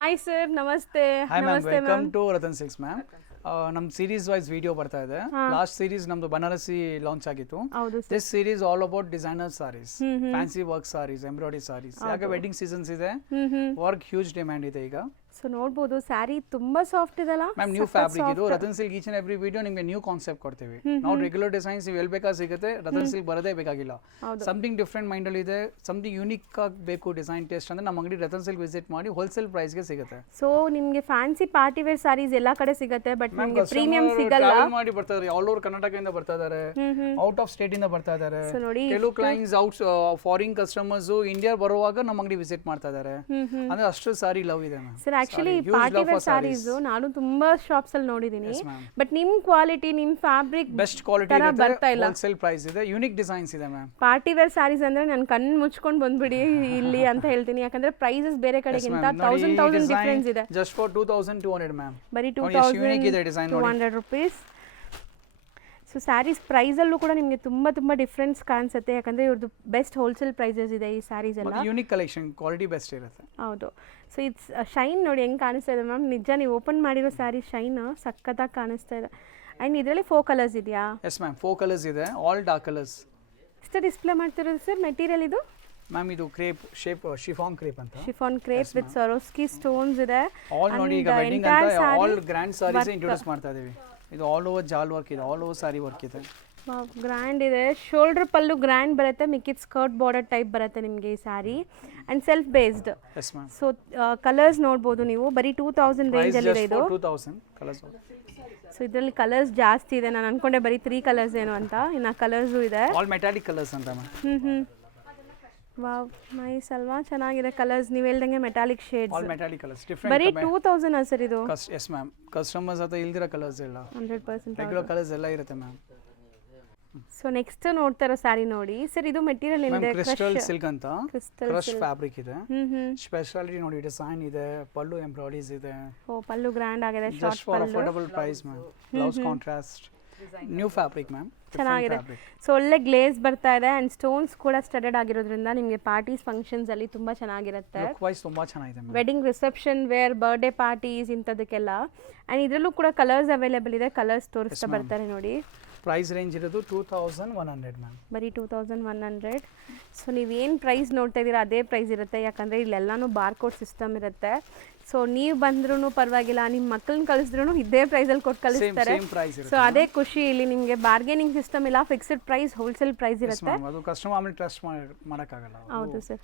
Hi sir, namaste. Hi ma'am, Namaste welcome ma'am. to Ratan Silks ma'am. ನಮ್ಮ series wise video ಬರ್ತಾ ಇದೆ. Last series ನಮ್ದು Banarasi launch ಆಗಿತ್ತು. ಹೌದು sir. This series all about designer saris, fancy work saris, embroidery saris. ಯಾಕೆ wedding seasons ಇದೆ, work huge demand ಇದೆ ಈಗ. ಸೊ ನೋಡ್ಬೋದು ಸ್ಯಾರಿ ತುಂಬಾ ಸಾಫ್ಟ್ ಇದೆಲ್ಲ ಮ್ಯಾಮ್ ನ್ಯೂ ಫ್ಯಾಬ್ರಿಕ್ ಇದು. Ratan silk each and every video ನಿಮಗೆ ನ್ಯೂ ಕಾನ್ಸೆಪ್ಟ್ ಕೊಡ್ತೀವಿ. ನಾವು ರೆಗ್ಯುಲರ್ ಡಿಸೈನ್ಸ್ ನೀವು ಎಲ್ಲಿ ಬೇಕಾ ಸಿಗುತ್ತೆ, ರತನ್ ಸಿಲ್ಕ್ ಬರೋದೇ ಬೇಕಾಗಿಲ್ಲ. ಸಮಥಿಂಗ್ ಡಿಫ್ರೆಂಟ್ ಮೈಂಡ್ ಅಲ್ಲಿ ಇದೆ, ಸಮಥಿಂಗ್ ಯೂನಿಕ್ ಆಗಿ ಬೇಕು ಡಿಸೈನ್ ಟೇಸ್ಟ್ ಅಂದ್ರೆ ನಮ್ಮ ಅಂಗಡಿ ರತನ್ ಸಿಲ್ಕ್ ವಿಸಿಟ್ ಮಾಡಿ ಹೋಲ್ಸೇಲ್ ಪ್ರೈಸ್ ಗೆ ಸಿಗುತ್ತೆ. ಸೊ ನಿಮಗೆ ಫ್ಯಾನ್ಸಿ ಪಾರ್ಟಿ ವೇರ್ ಸಾರೀಸ್ ಎಲ್ಲಾ ಕಡೆ ಸಿಗುತ್ತೆ, ಬಟ್ ನಿಮಗೆ ಪ್ರೀಮಿಯಂ ಸಿಗಲ್ಲ. ಟ್ರಾವೆಲ್ ಮಾಡಿ ಬರ್ತಾ ಇದ್ದಾರೆ, ಆಲ್ ಓವರ್ ಕರ್ನಾಟಕದಿಂದ ಬರ್ತಾ ಇದ್ದಾರೆ, ಔಟ್ ಆಫ್ ಸ್ಟೇಟ್ ಇಂದ ಬರ್ತಾ ಇದ್ದಾರೆ. ಕೆಲವು clients out foreign customers India ಬರುವಾಗ ನಮ್ಮ ಅಂಗಡಿ ವಿಸಿಟ್ ಮಾಡ್ತಾ ಇದ್ದಾರೆ. ಅಂದ್ರೆ ಅಷ್ಟು ಸಾರಿ ಲವ್ ಇದೆ ma'am. Sir actually party wear saris ನಾನು ತುಂಬಾ ಶಾಪ್ಸ್ ಅಲ್ಲಿ ನೋಡಿದೀನಿ, ಬಟ್ ನಿಮ್ ಕ್ವಾಲಿಟಿ ನಿಮ್ ಫ್ಯಾಬ್ರಿಕ್ ಬೆಸ್ಟ್ ಕ್ವಾಲಿಟಿ ಬರ್ತಾ ಇಲ್ಲ. ಹೋಲ್ಸೇಲ್ ಪ್ರೈಸ್ ಇದೆ, ಯೂನಿಕ್ ಡಿಸೈನ್ಸ್ ಇದೆ ಮ್ಯಾಮ್. ಪಾರ್ಟಿ ವೇರ್ ಸಾರೀಸ್ ಅಂದ್ರೆ ನಾನು ಕಣ್ಣು ಮುಚ್ಕೊಂಡು ಬಂದ್ಬಿಡಿ ಇಲ್ಲಿ ಅಂತ ಹೇಳ್ತೀನಿ, ಯಾಕಂದ್ರೆ ಪ್ರೈಸಸ್ ಬೇರೆ ಕಡೆಗಿಂತ 1000 ಡಿಫರೆನ್ಸ್ ಇದೆ. ಜಸ್ಟ್ ಫಾರ್ 2200 ಮ್ಯಾಮ್, ಬರೀ $2200 rupees. ಸೊ ಸ್ಯಾರೀಸ್ ಪ್ರೈಸಲ್ಲೂ ಕೂಡ ನಿಮಗೆ ತುಂಬ ಡಿಫ್ರೆನ್ಸ್ ಕಾಣಿಸುತ್ತೆ, ಯಾಕಂದರೆ ಇವ್ರದ್ದು ಬೆಸ್ಟ್ ಹೋಲ್ಸೇಲ್ ಪ್ರೈಸಸ್ ಇದೆ ಈ ಸ್ಯಾರೀಸ್ ಎಲ್ಲ. ಯೂನಿಕ್ ಕಲೆಕ್ಷನ್, ಕ್ವಾಲಿಟಿ ಬೆಸ್ಟ್ ಇರುತ್ತೆ. ಹೌದು. ಸೊ ಇಟ್ಸ್ ಶೈನ್ ನೋಡಿ ಹೆಂಗೆ ಕಾಣಿಸ್ತಾ ಇದೆ ಮ್ಯಾಮ್, ನಿಜ ನೀವು ಓಪನ್ ಮಾಡಿರೋ ಸ್ಯಾರಿ ಶೈನ್ ಸಖತ್ತಾಗಿ ಕಾಣಿಸ್ತಾ ಇದೆ. ಆ್ಯಂಡ್ ಇದರಲ್ಲಿ 4 ಕಲರ್ಸ್ ಇದೆಯಾ? ಎಸ್ ಮ್ಯಾಮ್, 4 ಕಲರ್ಸ್ ಇದೆ, ಆಲ್ ಡಾರ್ಕ್ ಕಲರ್ಸ್. ಎಷ್ಟು ಡಿಸ್ಪ್ಲೇ ಮಾಡ್ತಿರೋದು ಸರ್ ಮೆಟೀರಿಯಲ್ ಇದು? ಮ್ಯಾಮ್ ಇದು ಕ್ರೇಪ್ ಶೇಪ್, ಶಿಫಾನ್ ಕ್ರೇಪ್ ಅಂತ. ಶಿಫಾನ್ ಕ್ರೇಪ್ ವಿತ್ ಸರೋಸ್ಕಿ ಸ್ಟೋನ್ಸ್ ಇದೆ. ಆಲ್ ನೋಡಿ ಈಗ ವೆಡ್ಡಿಂಗ್ ಅಂತ ಆಲ್ ಗ್ರ್ಯಾಂಡ್ ಸಾರೀಸ್ ಇಂಟ್ರೊಡ್ಯೂಸ್ ಮಾಡ್ತಾ ಇದೀವಿ. ಇದು ಆಲ್ ಓವರ್ ಜಾಲ್ ವರ್ಕ್ ಇದೆ, ಆಲ್ ಓವರ್ ಸಾರಿ ವರ್ಕ್ ಇದೆ. ಗ್ರ್ಯಾಂಡ್ ಇದೆ. ಶೋಲ್ಡರ್ ಪಲ್ಲು ಗ್ರ್ಯಾಂಡ್ ಬರುತ್ತೆ, ಮಿಕ್ಕಿದ್ ಸ್ಕರ್ಟ್ ಬಾರ್ಡರ್ ಟೈಪ್ ಬರುತ್ತೆ ನಿಮಗೆ ಈ sari, and self based. S ma'am. So colours ನೋಡ್ಬೋದು ನೀವು, ಬರೀ 2000 ರೇಂಜ್ ಅಲ್ಲಿ ಇದೆ ಇದು. 2000 ಕಲರ್ಸ್. ಸೊ ಇದರಲ್ಲಿ ಕಲರ್ಸ್ ಜಾಸ್ತಿ ಇದೆ, ನಾನು ಅನ್ಕೊಂಡೆ ಬರೀ 3 ಕಲರ್ಸ್ ಏನು ಅಂತ, ಇನ್ನು ಕಲರ್ಸು ಇದೆ. ಆಲ್ ಮೆಟಾಲಿಕ್ ಕಲರ್ಸ್ ಅಂತ ಮ್ಯಾಮ್. ವಾವ್, ನೈಸ್ ಅಲ್ವಾ, ಚೆನ್ನಾಗಿದೆ ಕಲರ್ಸ್. ನೀವು ಹೇಳ್ದಂಗೆ metallic shades, all metallic colours different. ಬರೀ 2000 ಸರ್ ಇದು? ಎಸ್ ಮ್ಯಾಮ್, ಕಸ್ಟಮರ್ಸ್ ಹತ್ರ ಇಲ್ದಿರೋ ಕಲರ್ಸ್ ಇಲ್ಲ, 100% ರೆಗ್ಯುಲರ್ ಕಲರ್ಸ್ ಎಲ್ಲ ಇರುತ್ತೆ ಮ್ಯಾಮ್. ಸೊ ನೆಕ್ಸ್ಟ್ ನೋಡ್ತಾ ಇರೋ ಸ್ಯಾರಿ ನೋಡಿ ಸರ್, ಇದು ಮೆಟೀರಿಯಲ್ ಏನಿದೆ? ಕ್ರಿಸ್ಟಲ್ ಸಿಲ್ಕ್ ಅಂತ, ಕ್ರಶ್ ಫ್ಯಾಬ್ರಿಕ್ ಇದೆ. ಸ್ಪೆಷಾಲಿಟಿ ನೋಡಿ, ಡಿಸೈನ್ ಇದೆ, ಪಲ್ಲು ಎಂಬ್ರಾಯ್ಡರೀಸ್ ಇದೆ. ಓ, ಪಲ್ಲು ಗ್ರ್ಯಾಂಡ್ ಆಗಿದೆ, just for affordable price ma'am. Blouse contrast, new fabric ma'am, ಚೆನ್ನಾಗಿದೆ. ಸೊ ಒಳ್ಳೆ ಗ್ಲೇಸ್ ಬರ್ತಾ ಇದೆ, ಅಂಡ್ ಸ್ಟೋನ್ಸ್ ಕೂಡ ಸ್ಟಡೆಡ್ ಆಗಿರೋದ್ರಿಂದ ನಿಮಗೆ ಪಾರ್ಟೀಸ್ ಫಂಕ್ಷನ್ಸ್ ಅಲ್ಲಿ ತುಂಬಾ ಚೆನ್ನಾಗಿರುತ್ತೆ. ಲುಕ್ ವೈಸ್ ತುಂಬಾ ಚೆನ್ನಾಗಿದೆ ma'am. Wedding reception wear, birthday parties ಇಂಥದಕ್ಕೆಲ್ಲ. ಅಂಡ್ ಇದರಲ್ಲೂ ಕೂಡ ಕಲರ್ಸ್ ಅವೈಲೇಬಲ್ ಇದೆ, ಕಲರ್ಸ್ ತೋರಿಸ್ತಾ ಬರ್ತಾರೆ ನೋಡಿ. ಪ್ರೈಸ್ ರೇಂಜ್ ಇರೋದು 2100 ಮ್ಯಾಮ್, ಬರೀ 2100. ಸೊ ನೀವೇನು ಪ್ರೈಸ್ ನೋಡ್ತಾ ಇದ್ದೀರಾ ಅದೇ ಪ್ರೈಸ್ ಇರುತ್ತೆ, ಯಾಕಂದರೆ ಇಲ್ಲೆಲ್ಲನೂ ಬಾರ್ಕೋಡ್ ಸಿಸ್ಟಮ್ ಇರುತ್ತೆ. ಸೊ ನೀವು ಬಂದ್ರೂ ಪರವಾಗಿಲ್ಲ, ನಿಮ್ಮ ಮಕ್ಕಳನ್ನ ಕಳಿಸಿದ್ರು ಇದೇ ಪ್ರೈಸಲ್ಲಿ ಕೊಟ್ಟು ಕಳಿಸ್ತಾರೆ. ಸೊ ಅದೇ ಖುಷಿ ಇಲ್ಲಿ, ನಿಮಗೆ ಬಾರ್ಗೇನಿಂಗ್ ಸಿಸ್ಟಮ್ ಇಲ್ಲ, ಫಿಕ್ಸ್ಡ್ ಪ್ರೈಸ್, ಹೋಲ್ಸೇಲ್ ಪ್ರೈಸ್ ಇರುತ್ತೆ. ಅದು ಕಸ್ಟಮರ್ ಆಮೇಲೆ ಟ್ರಸ್ಟ್ ಮಾಡೋಕ್ಕಾಗಲ್ಲ. ಹೌದು ಸರ್.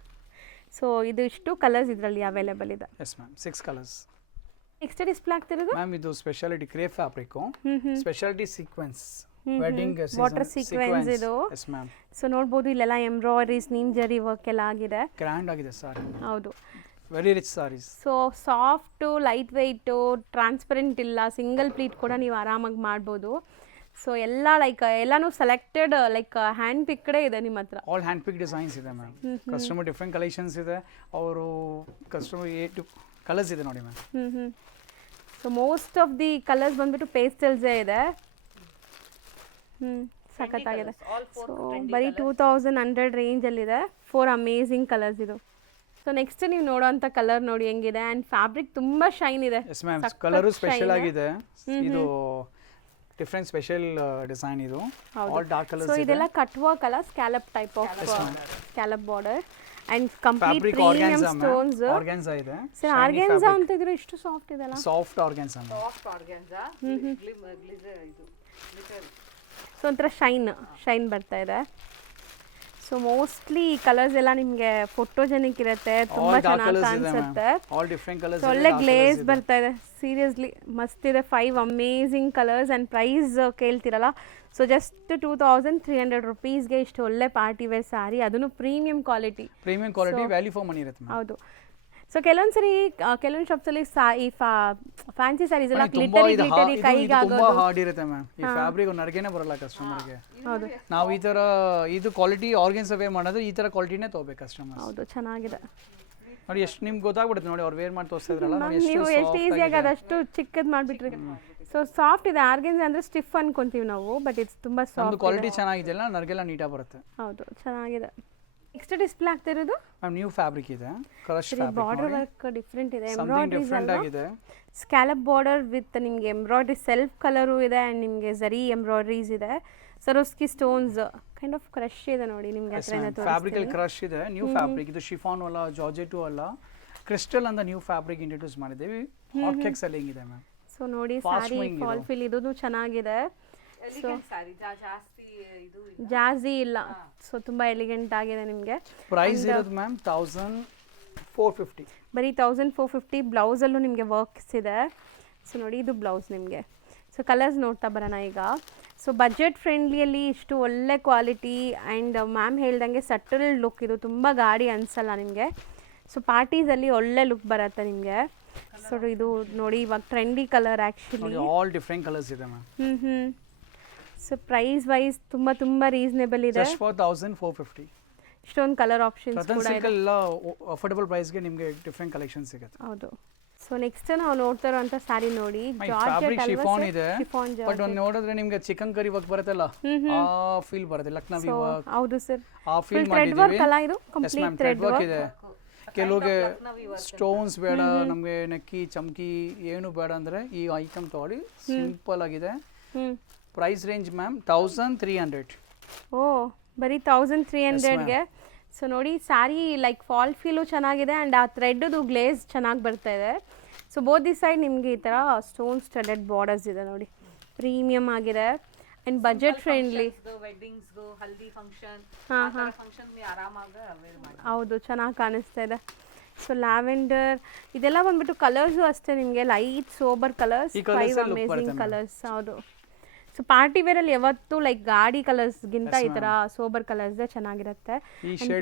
ಸೊ ಇದು ಇಷ್ಟು ಕಲರ್ಸ್ ಇದರಲ್ಲಿ ಅವೈಲೇಬಲ್ ಇದೆ. Yes ma'am, 6 colours. Next display ಆಗ್ತಿರೋದು ಮ್ಯಾಮ್, ಇದು speciality crepe fabric, speciality sequins, wedding water sequins ಇದು. Yes ma'am. ಸೊ ನೋಡ್ಬೋದು ಇಲ್ಲೆಲ್ಲ ಎಂಬ್ರಾಯ್ಡರೀಸ್, ನೀಮ್ ಜರಿ ವರ್ಕ್ ಎಲ್ಲ ಆಗಿದೆ, ಗ್ರ್ಯಾಂಡ್ ಆಗಿದೆ ಸಾರಿ. ಹೌದು, very rich saris. So soft, light weight, transparent ಇಲ್ಲ, ಸಿಂಗಲ್ ಪ್ಲೀಟ್ ಕೂಡ ನೀವು ಆರಾಮಾಗಿ ಮಾಡ್ಬೋದು. ಸೊ ಎಲ್ಲ ಲೈಕ್ ಎಲ್ಲಾನು ಸೆಲೆಕ್ಟೆಡ್, ಲೈಕ್ ಹ್ಯಾಂಡ್ ಪಿಕ್ಡೇ ಇದೆ ನಿಮ್ಮ ಹತ್ರ. ಆಲ್ ಹ್ಯಾಂಡ್ ಪಿಕ್ ಡಿಸೈನ್ಸ್ ಇದೆ ಮ್ಯಾಮ್. ಕಸ್ಟಮರ್ ಡಿಫ್ರೆಂಟ್ ಕಲೆಕ್ಷನ್ಸ್ ಇದೆ, ಅವರು ಕಸ್ಟಮರ್ ಕಲರ್ಸ್ ಇದೆ ನೋಡಿ ma'am. So most of the colours ಬಂದ್ಬಿಟ್ಟು ಪೇಸ್ಟಲ್ಸೇ ಇದೆ. ಸಖತ್ತಾಗಿದೆ. ಸೊ ಬರೀ 2100 ರೇಂಜಲ್ಲಿದೆ, 4 ಅಮೇಝಿಂಗ್ ಕಲರ್ಸ್ ಇದು. ಸೊ ನೆಕ್ಸ್ಟ್ ನೀವು ನೋಡೋಂಥ ಕಲರ್ ನೋಡಿ ಹೆಂಗಿದೆ, ಆ್ಯಂಡ್ ಫ್ಯಾಬ್ರಿಕ್ ತುಂಬ ಶೈನ್ ಇದೆ. ಎಸ್ ಮ್ಯಾಮ್, ಕಲರು ಸ್ಪೆಷಲ್ ಆಗಿದೆ, ಇದು ಡಿಫರೆಂಟ್ ಸ್ಪೆಷಲ್ ಡಿಸೈನ್ ಇದು. All dark colours. ಸೊ ಇದೆಲ್ಲ ಕಟ್ ವರ್ಕ್ ಅಲ್ಲ, scallop type of scallop border and complete premium stones. Organza ಇದೆ ಸರ್, ಆರ್ಗಾನ್ಜಾ ಅಂತ ಇದ್ರೆ ಎಷ್ಟು ಸಾಫ್ಟ್ ಇದೆಲ್ಲ. Soft organza. ಸೊ ಒಂಥರ ಶೈನ್ ಬರ್ತಾ ಇದೆ. ಸೊ ಮೋಸ್ಟ್ಲಿ ಈ ಕಲರ್ಸ್ ಎಲ್ಲ ನಿಮಗೆ ಫೋಟೋಜೆನಿಕ್ ಇರುತ್ತೆ, ತುಂಬಾ ಚೆನ್ನಾಗಿ ಕಾಣಿಸುತ್ತೆ. ಒಳ್ಳೆ ಗ್ಲೇಸ್ ಬರ್ತಾ ಇದೆ, ಸೀರಿಯಸ್ಲಿ ಮಸ್ತ್ ಇದೆ. 5 ಅಮೇಝಿಂಗ್ ಕಲರ್ಸ್ ಆ್ಯಂಡ್ ಪ್ರೈಸ್ ಕೇಳ್ತಿರಲ್ಲ. ಸೊ ಜಸ್ಟ್ 2300 ರುಪೀಸ್ಗೆ ಇಷ್ಟು ಒಳ್ಳೆ ಪಾರ್ಟಿ ವೇರ್ ಸ್ಯಾರಿ, ಅದನ್ನು premium quality, value for money ಇರುತ್ತೆ. ಹೌದು. ಸೊ ಕೆಲವೊಂದ್ಸರಿ ಕೆಲವೊಂದು ಶಾಪ್ಸ್ ಅಲ್ಲಿ ಈ ಫ್ಯಾನ್ಸಿ ಸ್ಯಾರೀಸ್ ಎಲ್ಲ ಗ್ಲಿಟರಿ ಕೈಗೆ ಆಗೋದು ಹಾರ್ಡ್ ಇರುತ್ತೆ ಮ್ಯಾಮ್. ಈ ಫ್ಯಾಬ್ರಿಕ್ ನರ್ಗೆನೇ ಬರಲ್ಲ ಕಸ್ಟಮರ್ ಗೆ. ಹೌದು, ನಾವು ಈ ತರ ಇದು ಕ್ವಾಲಿಟಿ ಆರ್ಗನ್ಸ್ ವೇರ್ ಮಾಡೋದು, ಈ ತರ ಕ್ವಾಲಿಟಿನೇ ತಗೋಬೇಕು ಕಸ್ಟಮರ್. ಹೌದು, ಚೆನ್ನಾಗಿದೆ ನೋಡಿ, ಎಷ್ಟು ನಿಮ್ಗೆ ಗೊತ್ತಾಗ್ಬಿಡುತ್ತೆ ನೋಡಿ, ಅವ್ರು ವೇರ್ ಮಾಡಿ ತೋರಿಸ್ತಾ ಇದ್ರಲ್ಲ, ನೀವು ಎಷ್ಟು ಈಸಿಯಾಗಿ ಅದಷ್ಟು ಚಿಕ್ಕದ್ ಮಾಡ್ಬಿಟ್ರಿ. ಸೊ ಸಾಫ್ಟ್ ಇದೆ, ಆರ್ಗನ್ಸ್ ಅಂದ್ರೆ ಸ್ಟಿಫ್ ಅನ್ಕೊಂತೀವಿ ನಾವು, ಬಟ್ ಇಟ್ಸ್ ತುಂಬಾ ಸಾಫ್ಟ್. ಕ್ವಾಲಿಟಿ ಚೆನ್ನಾಗಿದೆ, ನರ್ಗೆಲ್ಲ ನೀಟಾಗಿ ಬರುತ್ತೆ. ಹೌದು, ಚೆನ್ನಾಗಿದೆ. ನೆಕ್ಸ್ಟ್ ಡಿಸ್ಪ್ಲೇ ಆಗ್ತಾ ಇರೋದು ಮ್ಯಾಮ್ ನ್ಯೂ ಫ್ಯಾಬ್ರಿಕ್ ಇದೆ, crush border fabric work different ಇದೆ, ಸಮಥಿಂಗ್ ಎಂಬ್ರಾಯ್ಡ್ರೀಸ್ ಡಿಫ್ರೆಂಟ್ ಆಗಿದೆ. ಸ್ಕ್ಯಾಲಪ್ ಬಾರ್ಡರ್ ವಿತ್ ನಿಮಗೆ ಎಂಬ್ರಾಯ್ಡ್ರಿ ಸೆಲ್ಫ್ ಕಲರು ಇದೆ ಆ್ಯಂಡ್ ನಿಮಗೆ ಝರಿ ಎಂಬ್ರಾಯ್ಡ್ರೀಸ್ ಇದೆ, ಸರೋಸ್ಕಿ ಸ್ಟೋನ್ಸ್ ಕೈಂಡ್ ಆಫ್ ಕ್ರಶ್ ಇದೆ ನೋಡಿ ನಿಮಗೆ ಹತ್ರದಿಂದ ಫ್ಯಾಬ್ರಿಕ್ ಅಲ್ಲಿ ಕ್ರಶ್ ಇದೆ, ನ್ಯೂ ಫ್ಯಾಬ್ರಿಕ್ ಇದು ಶಿಫಾನ್ ಅಲ್ಲ ಜಾರ್ಜೆಟು ಅಲ್ಲ, ಕ್ರಿಸ್ಟಲ್ ಅಂತ ನ್ಯೂ ಫ್ಯಾಬ್ರಿಕ್ ಇಂಟ್ರೊಡ್ಯೂಸ್ ಮಾಡಿದ್ದೀವಿ, ಹಾಟ್ ಕೇಕ್ ಸೆಲ್ಲಿಂಗ್ ಇದೆ ಮ್ಯಾಮ್. ಸೊ ನೋಡಿ ಸ್ಯಾರಿ ಫಾಲ್ ಫಿಲ್ ಇದು ಚೆನ್ನಾಗಿದೆ, ಸೊ ಜಾಸ್ತಿ ಇಲ್ಲ, ಸೊ ತುಂಬಾ ಎಲಿಗೆಂಟ್ ಆಗಿದೆ ನಿಮಗೆ. ಪ್ರೈಸ್ ಇರೋದು ಮ್ಯಾಮ್ 1450, ಬರೀ 1450. ಬ್ಲೌಸಲ್ಲೂ ನಿಮಗೆ ವರ್ಕ್ಸ್ ಇದೆ, ಸೊ ನೋಡಿ ಇದು ಬ್ಲೌಸ್ ನಿಮಗೆ. ಸೊ ಕಲರ್ಸ್ ನೋಡ್ತಾ ಬರೋಣ ಈಗ. ಸೊ ಬಜೆಟ್ ಫ್ರೆಂಡ್ಲಿಯಲ್ಲಿ ಇಷ್ಟು ಒಳ್ಳೆ ಕ್ವಾಲಿಟಿ ಆ್ಯಂಡ್ ಮ್ಯಾಮ್ ಹೇಳ್ದಂಗೆ ಸಟಲ್ ಲುಕ್, ಇದು ತುಂಬ ಗಾಡಿ ಅನಿಸಲ್ಲ ನಿಮಗೆ. ಸೊ ಪಾರ್ಟೀಸಲ್ಲಿ ಒಳ್ಳೆ ಲುಕ್ ಬರುತ್ತೆ ನಿಮಗೆ. ಸೊ ಇದು ನೋಡಿ ಇವಾಗ trendy colour actually, all different colours ಇದೆ ಮ್ಯಾಮ್. ಸೊ ಪ್ರೈಸ್ ವೈಸ್ ತುಂಬ ರೀಸನೇಬಲ್ ಇದೆ, ಜಸ್ಟ್ ಫಾರ್ 1450. ಇಷ್ಟೊಂದು ಕಲರ್ ಆಪ್ಷನ್ಸ್ ಕೂಡ ಇದೆ, ಎಲ್ಲ ಅಫೋರ್ಡಬಲ್ ಪ್ರೈಸ್ಗೆ ನಿಮಗೆ ಡಿಫರೆಂಟ್ ಕಲೆಕ್ಷನ್ ಸಿಗುತ್ತೆ. ಹೌದು. ಸೊ ನೆಕ್ಸ್ಟ್ ನಾವು ನೋಡ್ತಾ ಇರುವಂತ ಸ್ಯಾರಿ ನೋಡಿ, ಫ್ಯಾಬ್ರಿಕ್ ಶಿಫಾನ್ ಇದೆ, ಶಿಫಾನ್ ಬಟ್ ಒಂದು ನೋಡಿದ್ರೆ ನಿಮಗೆ ಚಿಕನ್ ಕರಿ ವರ್ಕ್ ಬರುತ್ತಲ್ಲ ಆ ಫೀಲ್ ಬರುತ್ತೆ, ಲಕ್ನವಿ ವರ್ಕ್. ಹೌದು ಸರ್, ಆ ಫೀಲ್ ಥ್ರೆಡ್ ವರ್ಕ್ ಅಲ್ಲ ಇದು, yes complete ma'am thread work work ಇದೆ. ಕೆಲವ್ರಿಗೆ ಸ್ಟೋನ್ಸ್ ಬೇಡ, ನಮಗೆ ನೆಕ್ಕಿ ಚಮಕಿ ಏನು ಬೇಡ ಅಂದ್ರೆ ಈ ಐಟಮ್ ತಗೊಳ್ಳಿ, ಸಿಂಪಲ್ ಆಗಿದೆ. Price range ma'am 1300. ಓ ಬರೀ 1300ಗೆ. ಸೊ ನೋಡಿ ಸ್ಯಾರಿ ಲೈಕ್ ಫಾಲ್ ಫೀಲು ಚೆನ್ನಾಗಿದೆ ಆ್ಯಂಡ್ ಆ ಥ್ರೆಡ್ದು ಗ್ಲೇಸ್ ಚೆನ್ನಾಗಿ ಬರ್ತಾ ಇದೆ. ಸೊ ಬೋತ್ ದಿ ಸೈಡ್ ನಿಮಗೆ ಈ ಥರ ಸ್ಟೋನ್ ಸ್ಟಡೆಡ್ ಬಾರ್ಡರ್ಸ್ ಇದೆ ನೋಡಿ, ಪ್ರೀಮಿಯಮ್ ಆಗಿದೆ ಆ್ಯಂಡ್ ಬಜೆಟ್ ಫ್ರೆಂಡ್ಲಿ. ಹೌದು ಚೆನ್ನಾಗಿ ಕಾಣಿಸ್ತಾ ಇದೆ. ಸೊ ಲ್ಯಾವೆಂಡರ್ ಇದೆಲ್ಲ ಬಂದ್ಬಿಟ್ಟು ಕಲರ್ಸು ಅಷ್ಟೇ ನಿಮಗೆ light sober colours, 5 amazing colours. ಹೌದು. ಸೊ ಪಾರ್ಟಿ ವೇರಲ್ಲಿ ಯಾವತ್ತು ಲೈಕ್ ಗಾಡಿ ಕಲರ್ಸ್ಗಿಂತ ಈ ಥರ ಸೋಬರ್ ಕಲರ್ಸ್ದೇ ಚೆನ್ನಾಗಿರುತ್ತೆ.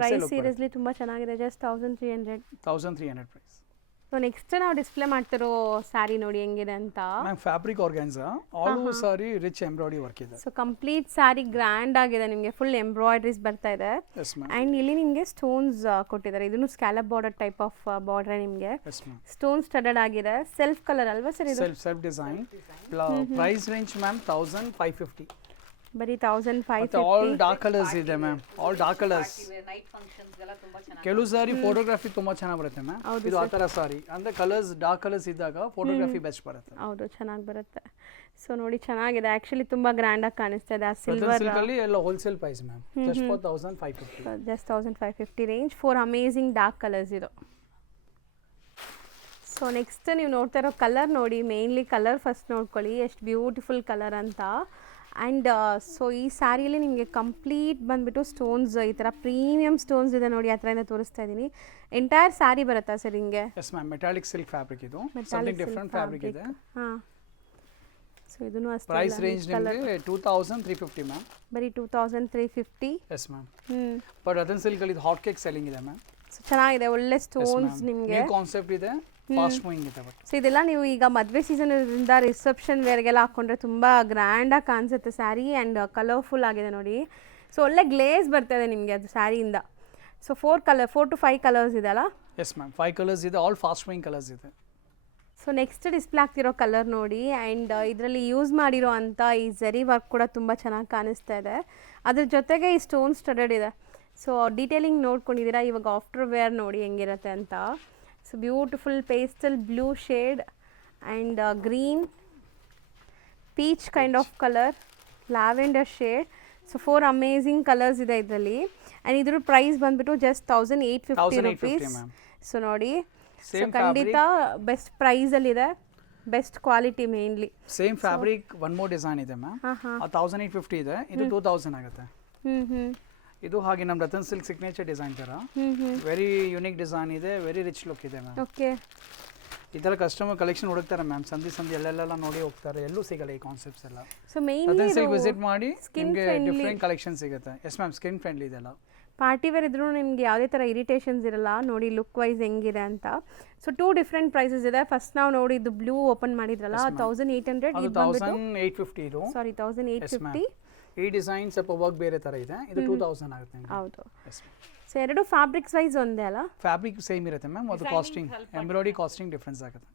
ಪ್ರೈಸ್ ಸೀರಿಯಸ್ಲಿ ತುಂಬ ಚೆನ್ನಾಗಿದೆ, ಜಸ್ಟ್ 1300 ಪ್ರೈಸ್. ಸೊ ನೆಕ್ಸ್ಟ್ ನಾವು ಡಿಸ್ಪ್ಲೇ ಮಾಡ್ತಿರೋ ಸ್ಯಾರಿ ನೋಡಿ ಹೆಂಗಿದೆ ಅಂತ. ಫ್ಯಾಬ್ರಿಕ್ ಆರ್ಗಾನ್ಸಾ ಆಲ್ ಓವರ್ ಸಾರಿ ರಿಚ್ ಎಂಬ್ರಾಯ್ಡರಿ ವರ್ಕ್ ಇದೆ. ಸೊ ಕಂಪ್ಲೀಟ್ ಸ್ಯಾರಿ ಗ್ರ್ಯಾಂಡ್ ಆಗಿದೆ, ನಿಮಗೆ ಫುಲ್ ಎಂಬ್ರಾಯ್ಡ್ರೀಸ್ ಬರ್ತಾ ಇದೆ ಆ್ಯಂಡ್ ಇಲ್ಲಿ ನಿಮಗೆ ಸ್ಟೋನ್ಸ್ ಕೊಟ್ಟಿದ್ದಾರೆ. ಇದನ್ನು scallop border type of border, ನಿಮಗೆ ಸ್ಟೋನ್ ಸ್ಟಡೆಡ್ ಆಗಿದೆ. ಸೆಲ್ಫ್ ಕಲರ್ ಅಲ್ವಾ ಸರ್ ಇದು? Self design. Price range ma'am 1550. ಬರೀ 1550. ಆಲ್ ಡಾರ್ಕ್ ಕಲರ್ಸ್ ಇದೆ ಮ್ಯಾಮ್, ಆಲ್ ಡಾರ್ಕ್ ಕಲರ್ಸ್. ಕೆಲವು ಸಾರಿ ಫೋಟೋಗ್ರಫಿ ತುಂಬಾ ಚೆನ್ನಾಗಿ ಬರುತ್ತೆ ಮ್ಯಾಮ್, ಇದು ಆ ಥರ ಸಾರಿ ಅಂದ್ರೆ ಕಲರ್ಸ್ ಡಾರ್ಕ್ ಕಲರ್ಸ್ ಇದ್ದಾಗ ಫೋಟೋಗ್ರಫಿ ಬೆಸ್ಟ್ ಬರುತ್ತೆ. ಹೌದು ಚೆನ್ನಾಗಿ ಬರುತ್ತೆ. ಸೊ ನೋಡಿ ಚೆನ್ನಾಗಿದೆ, ಆಕ್ಚುಲಿ ತುಂಬಾ ಗ್ರ್ಯಾಂಡ್ ಆಗಿ ಕಾಣಿಸ್ತಾ ಇದೆ. ಆ ಸಿಲ್ವರ್ ಅಲ್ಲಿ ಎಲ್ಲ wholesale price ma'am, just for 1550. Just 1550 range for amazing dark colours ಇದು. ಸೊ ನೆಕ್ಸ್ಟ್ ನೀವು ನೋಡ್ತಾ ಇರೋ ಕಲರ್ ನೋಡಿ, ಮೇನ್ಲಿ ಕಲರ್ ಫಸ್ಟ್ ನೋಡ್ಕೊಳ್ಳಿ ಎಷ್ಟು ಬ್ಯೂಟಿಫುಲ್ ಕಲರ್ ಅಂತ. ಆ್ಯಂಡ್ ಸೊ ಈ ಸ್ಯಾರಿಯಲ್ಲಿ ನಿಮಗೆ ಕಂಪ್ಲೀಟ್ ಬಂದುಬಿಟ್ಟು ಸ್ಟೋನ್ಸ್, ಈ ಥರ ಪ್ರೀಮಿಯಮ್ ಸ್ಟೋನ್ಸ್ ಇದೆ ನೋಡಿ, ಹತ್ರದಿಂದ ತೋರಿಸ್ತಾ ಇದ್ದೀನಿ. ಎಂಟೈರ್ ಸ್ಯಾರಿ ಬರುತ್ತಾ ಸರ್ ಹಿಂಗೆ? Yes ma'am, metallic silk fabric ಇದು, ಸಮಥಿಂಗ್ ಡಿಫರೆಂಟ್ ಫ್ಯಾಬ್ರಿಕ್ ಇದೆ. ಹಾಂ. ಸೊ ಇದನ್ನು ಅಷ್ಟೇ. ಪ್ರೈಸ್ ರೇಂಜ್ ನಿಮಗೆ 2350 ಮ್ಯಾಮ್. ಬರೀ 2350. Yes ma'am. But Ratan silk ಅಲ್ಲಿ ಹಾಟ್ ಕೇಕ್ ಸೆಲ್ಲಿಂಗ್ ಇದೆ ಮ್ಯಾಮ್. ಸೊ ಚೆನ್ನಾಗಿದೆ, ಒಳ್ಳೆ ಸ್ಟೋನ್ಸ್ ನಿಮಗೆ. ನ್ಯೂ ಕಾನ್ಸೆಪ್ಟ್ ಇದೆ, ಫಾಸ್ಟ್ ಮೂವಿಂಗ್ ಇದೆ. ಬಟ್ ಸೊ ಇದೆಲ್ಲ ನೀವು ಈಗ ಮದುವೆ ಸೀಸನ್ನಿಂದ ರಿಸೆಪ್ಷನ್ ವೇರ್ಗೆಲ್ಲ ಹಾಕೊಂಡ್ರೆ ತುಂಬ ಗ್ರ್ಯಾಂಡಾಗಿ ಕಾಣಿಸುತ್ತೆ ಸ್ಯಾರಿ ಆ್ಯಂಡ್ ಕಲರ್ಫುಲ್ ಆಗಿದೆ ನೋಡಿ. ಸೊ ಒಳ್ಳೆ ಗ್ಲೇಸ್ ಬರ್ತದೆ ನಿಮಗೆ ಅದು ಸ್ಯಾರಿಯಿಂದ. ಸೊ 4 to 5 ಕಲರ್ಸ್ ಇದೆ ಅಲ್ಲ? ಎಸ್ ಮ್ಯಾಮ್, 5 ಕಲರ್ಸ್ ಇದೆ, ಆಲ್ ಫಾಸ್ಟ್ ಮೂವಿಂಗ್ ಕಲರ್ಸ್ ಇದೆ. ಸೊ ನೆಕ್ಸ್ಟ್ ಡಿಸ್ಪ್ಲೇ ಆಗ್ತಿರೋ ಕಲರ್ ನೋಡಿ, ಆ್ಯಂಡ್ ಇದರಲ್ಲಿ ಯೂಸ್ ಮಾಡಿರೋ ಅಂಥ ಈ ಝರಿ ವರ್ಕ್ ಕೂಡ ತುಂಬ ಚೆನ್ನಾಗಿ ಕಾಣಿಸ್ತಾ ಇದೆ. ಅದ್ರ ಜೊತೆಗೆ ಈ ಸ್ಟೋನ್ ಸ್ಟಡೆಡ್ ಇದೆ. ಸೊ ಡೀಟೇಲಿಂಗ್ ನೋಡ್ಕೊಂಡಿದ್ದೀರಾ, ಇವಾಗ ಆಫ್ಟರ್ ವೇರ್ ನೋಡಿ ಹೆಂಗಿರುತ್ತೆ ಅಂತ. So beautiful pastel blue shade and green peach kind of colour, lavender shade. So 4 amazing colours ಇದೆ ಇದರಲ್ಲಿ. ಆ್ಯಂಡ್ ಇದ್ರ ಪ್ರೈಸ್ ಬಂದ್ಬಿಟ್ಟು ಜಸ್ಟ್ 1850 ರುಪೀಸ್. ಸೊ ನೋಡಿ, ಸೊ ಖಂಡಿತ ಬೆಸ್ಟ್ ಪ್ರೈಸಲ್ಲಿದೆ, best quality mainly. Same fabric one more design ಇದೆ ma'am, 1850 ಇದೆ, ಇದು 2000 ಆಗುತ್ತೆ. ಇದು ಹಾಗೆ ನಮ್ಮ ರತನ್ ಸಿಲ್ಕ್ ಸಿಗ್ನೇಚರ್ ಡಿಸೈನ್ ತರ ವೆರಿ ಯೂನಿಕ್ ಡಿಸೈನ್ ಇದೆ, ವೆರಿ ರಿಚ್ ಲುಕ್ ಇದೆ ಮ್ಯಾಮ್. ಓಕೆ, ಈ ಥರ ಕಸ್ಟಮರ್ ಕಲೆಕ್ಷನ್ ಹುಡುಕ್ತಾರೆ ಮ್ಯಾಮ್, ಸಂಧಿ ಎಲ್ಲೆಲ್ಲ ನೋಡಿ ಹೋಗ್ತಾರೆ, ಎಲ್ಲೂ ಸಿಗಲ್ಲ ಈ ಕಾನ್ಸೆಪ್ಟ್ಸ್ ಎಲ್ಲ. So main Ratan silk visit ಮಾಡಿ ನಿಮಗೆ ಡಿಫರೆಂಟ್ ಕಲೆಕ್ಷನ್ ಸಿಗುತ್ತೆ. ಎಸ್ ಮ್ಯಾಮ್, ಸ್ಕಿನ್ ಫ್ರೆಂಡ್ಲಿ ಇದೆಲ್ಲ. ಪಾರ್ಟಿ ವೇರ್ ಇದ್ರೂ ನಿಮ್ಗೆ ಯಾವುದೇ ಥರ ಇರಿಟೇಷನ್ಸ್ ಇರಲ್ಲ ನೋಡಿ, ಲುಕ್ ವೈಸ್ ಹೆಂಗಿದೆ ಅಂತ. ಸೊ 2 ಡಿಫ್ರೆಂಟ್ ಪ್ರೈಸಸ್ ಇದೆ. ಫಸ್ಟ್ ನಾವು ನೋಡಿದ್ದು ಬ್ಲೂ ಓಪನ್ ಮಾಡಿದ್ರಲ್ಲ 1800, ಇದು 1850. ಇದು ಸಾರಿ 1850. ಈ ಡಿಸೈನ್ ಸ್ವಲ್ಪ ವರ್ಕ್ ಬೇರೆ ತರ ಇದೆ, ಇದು 2000 ಆಗುತ್ತೆ. ಹೌದು. ಸೊ ಎರಡು ಫ್ಯಾಬ್ರಿಕ್ಸ್ ವೈಸ್ ಒಂದೇ ಅಲ್ಲ? ಫ್ಯಾಬ್ರಿಕ್ ಸೇಮ್ ಇರುತ್ತೆ ಮ್ಯಾಮ್, ಅದು ಕಾಸ್ಟಿಂಗ್ ಎಂಬ್ರಾಯ್ಡರಿ ಕಾಸ್ಟಿಂಗ್ ಡಿಫರೆನ್ಸ್ ಆಗುತ್ತೆ.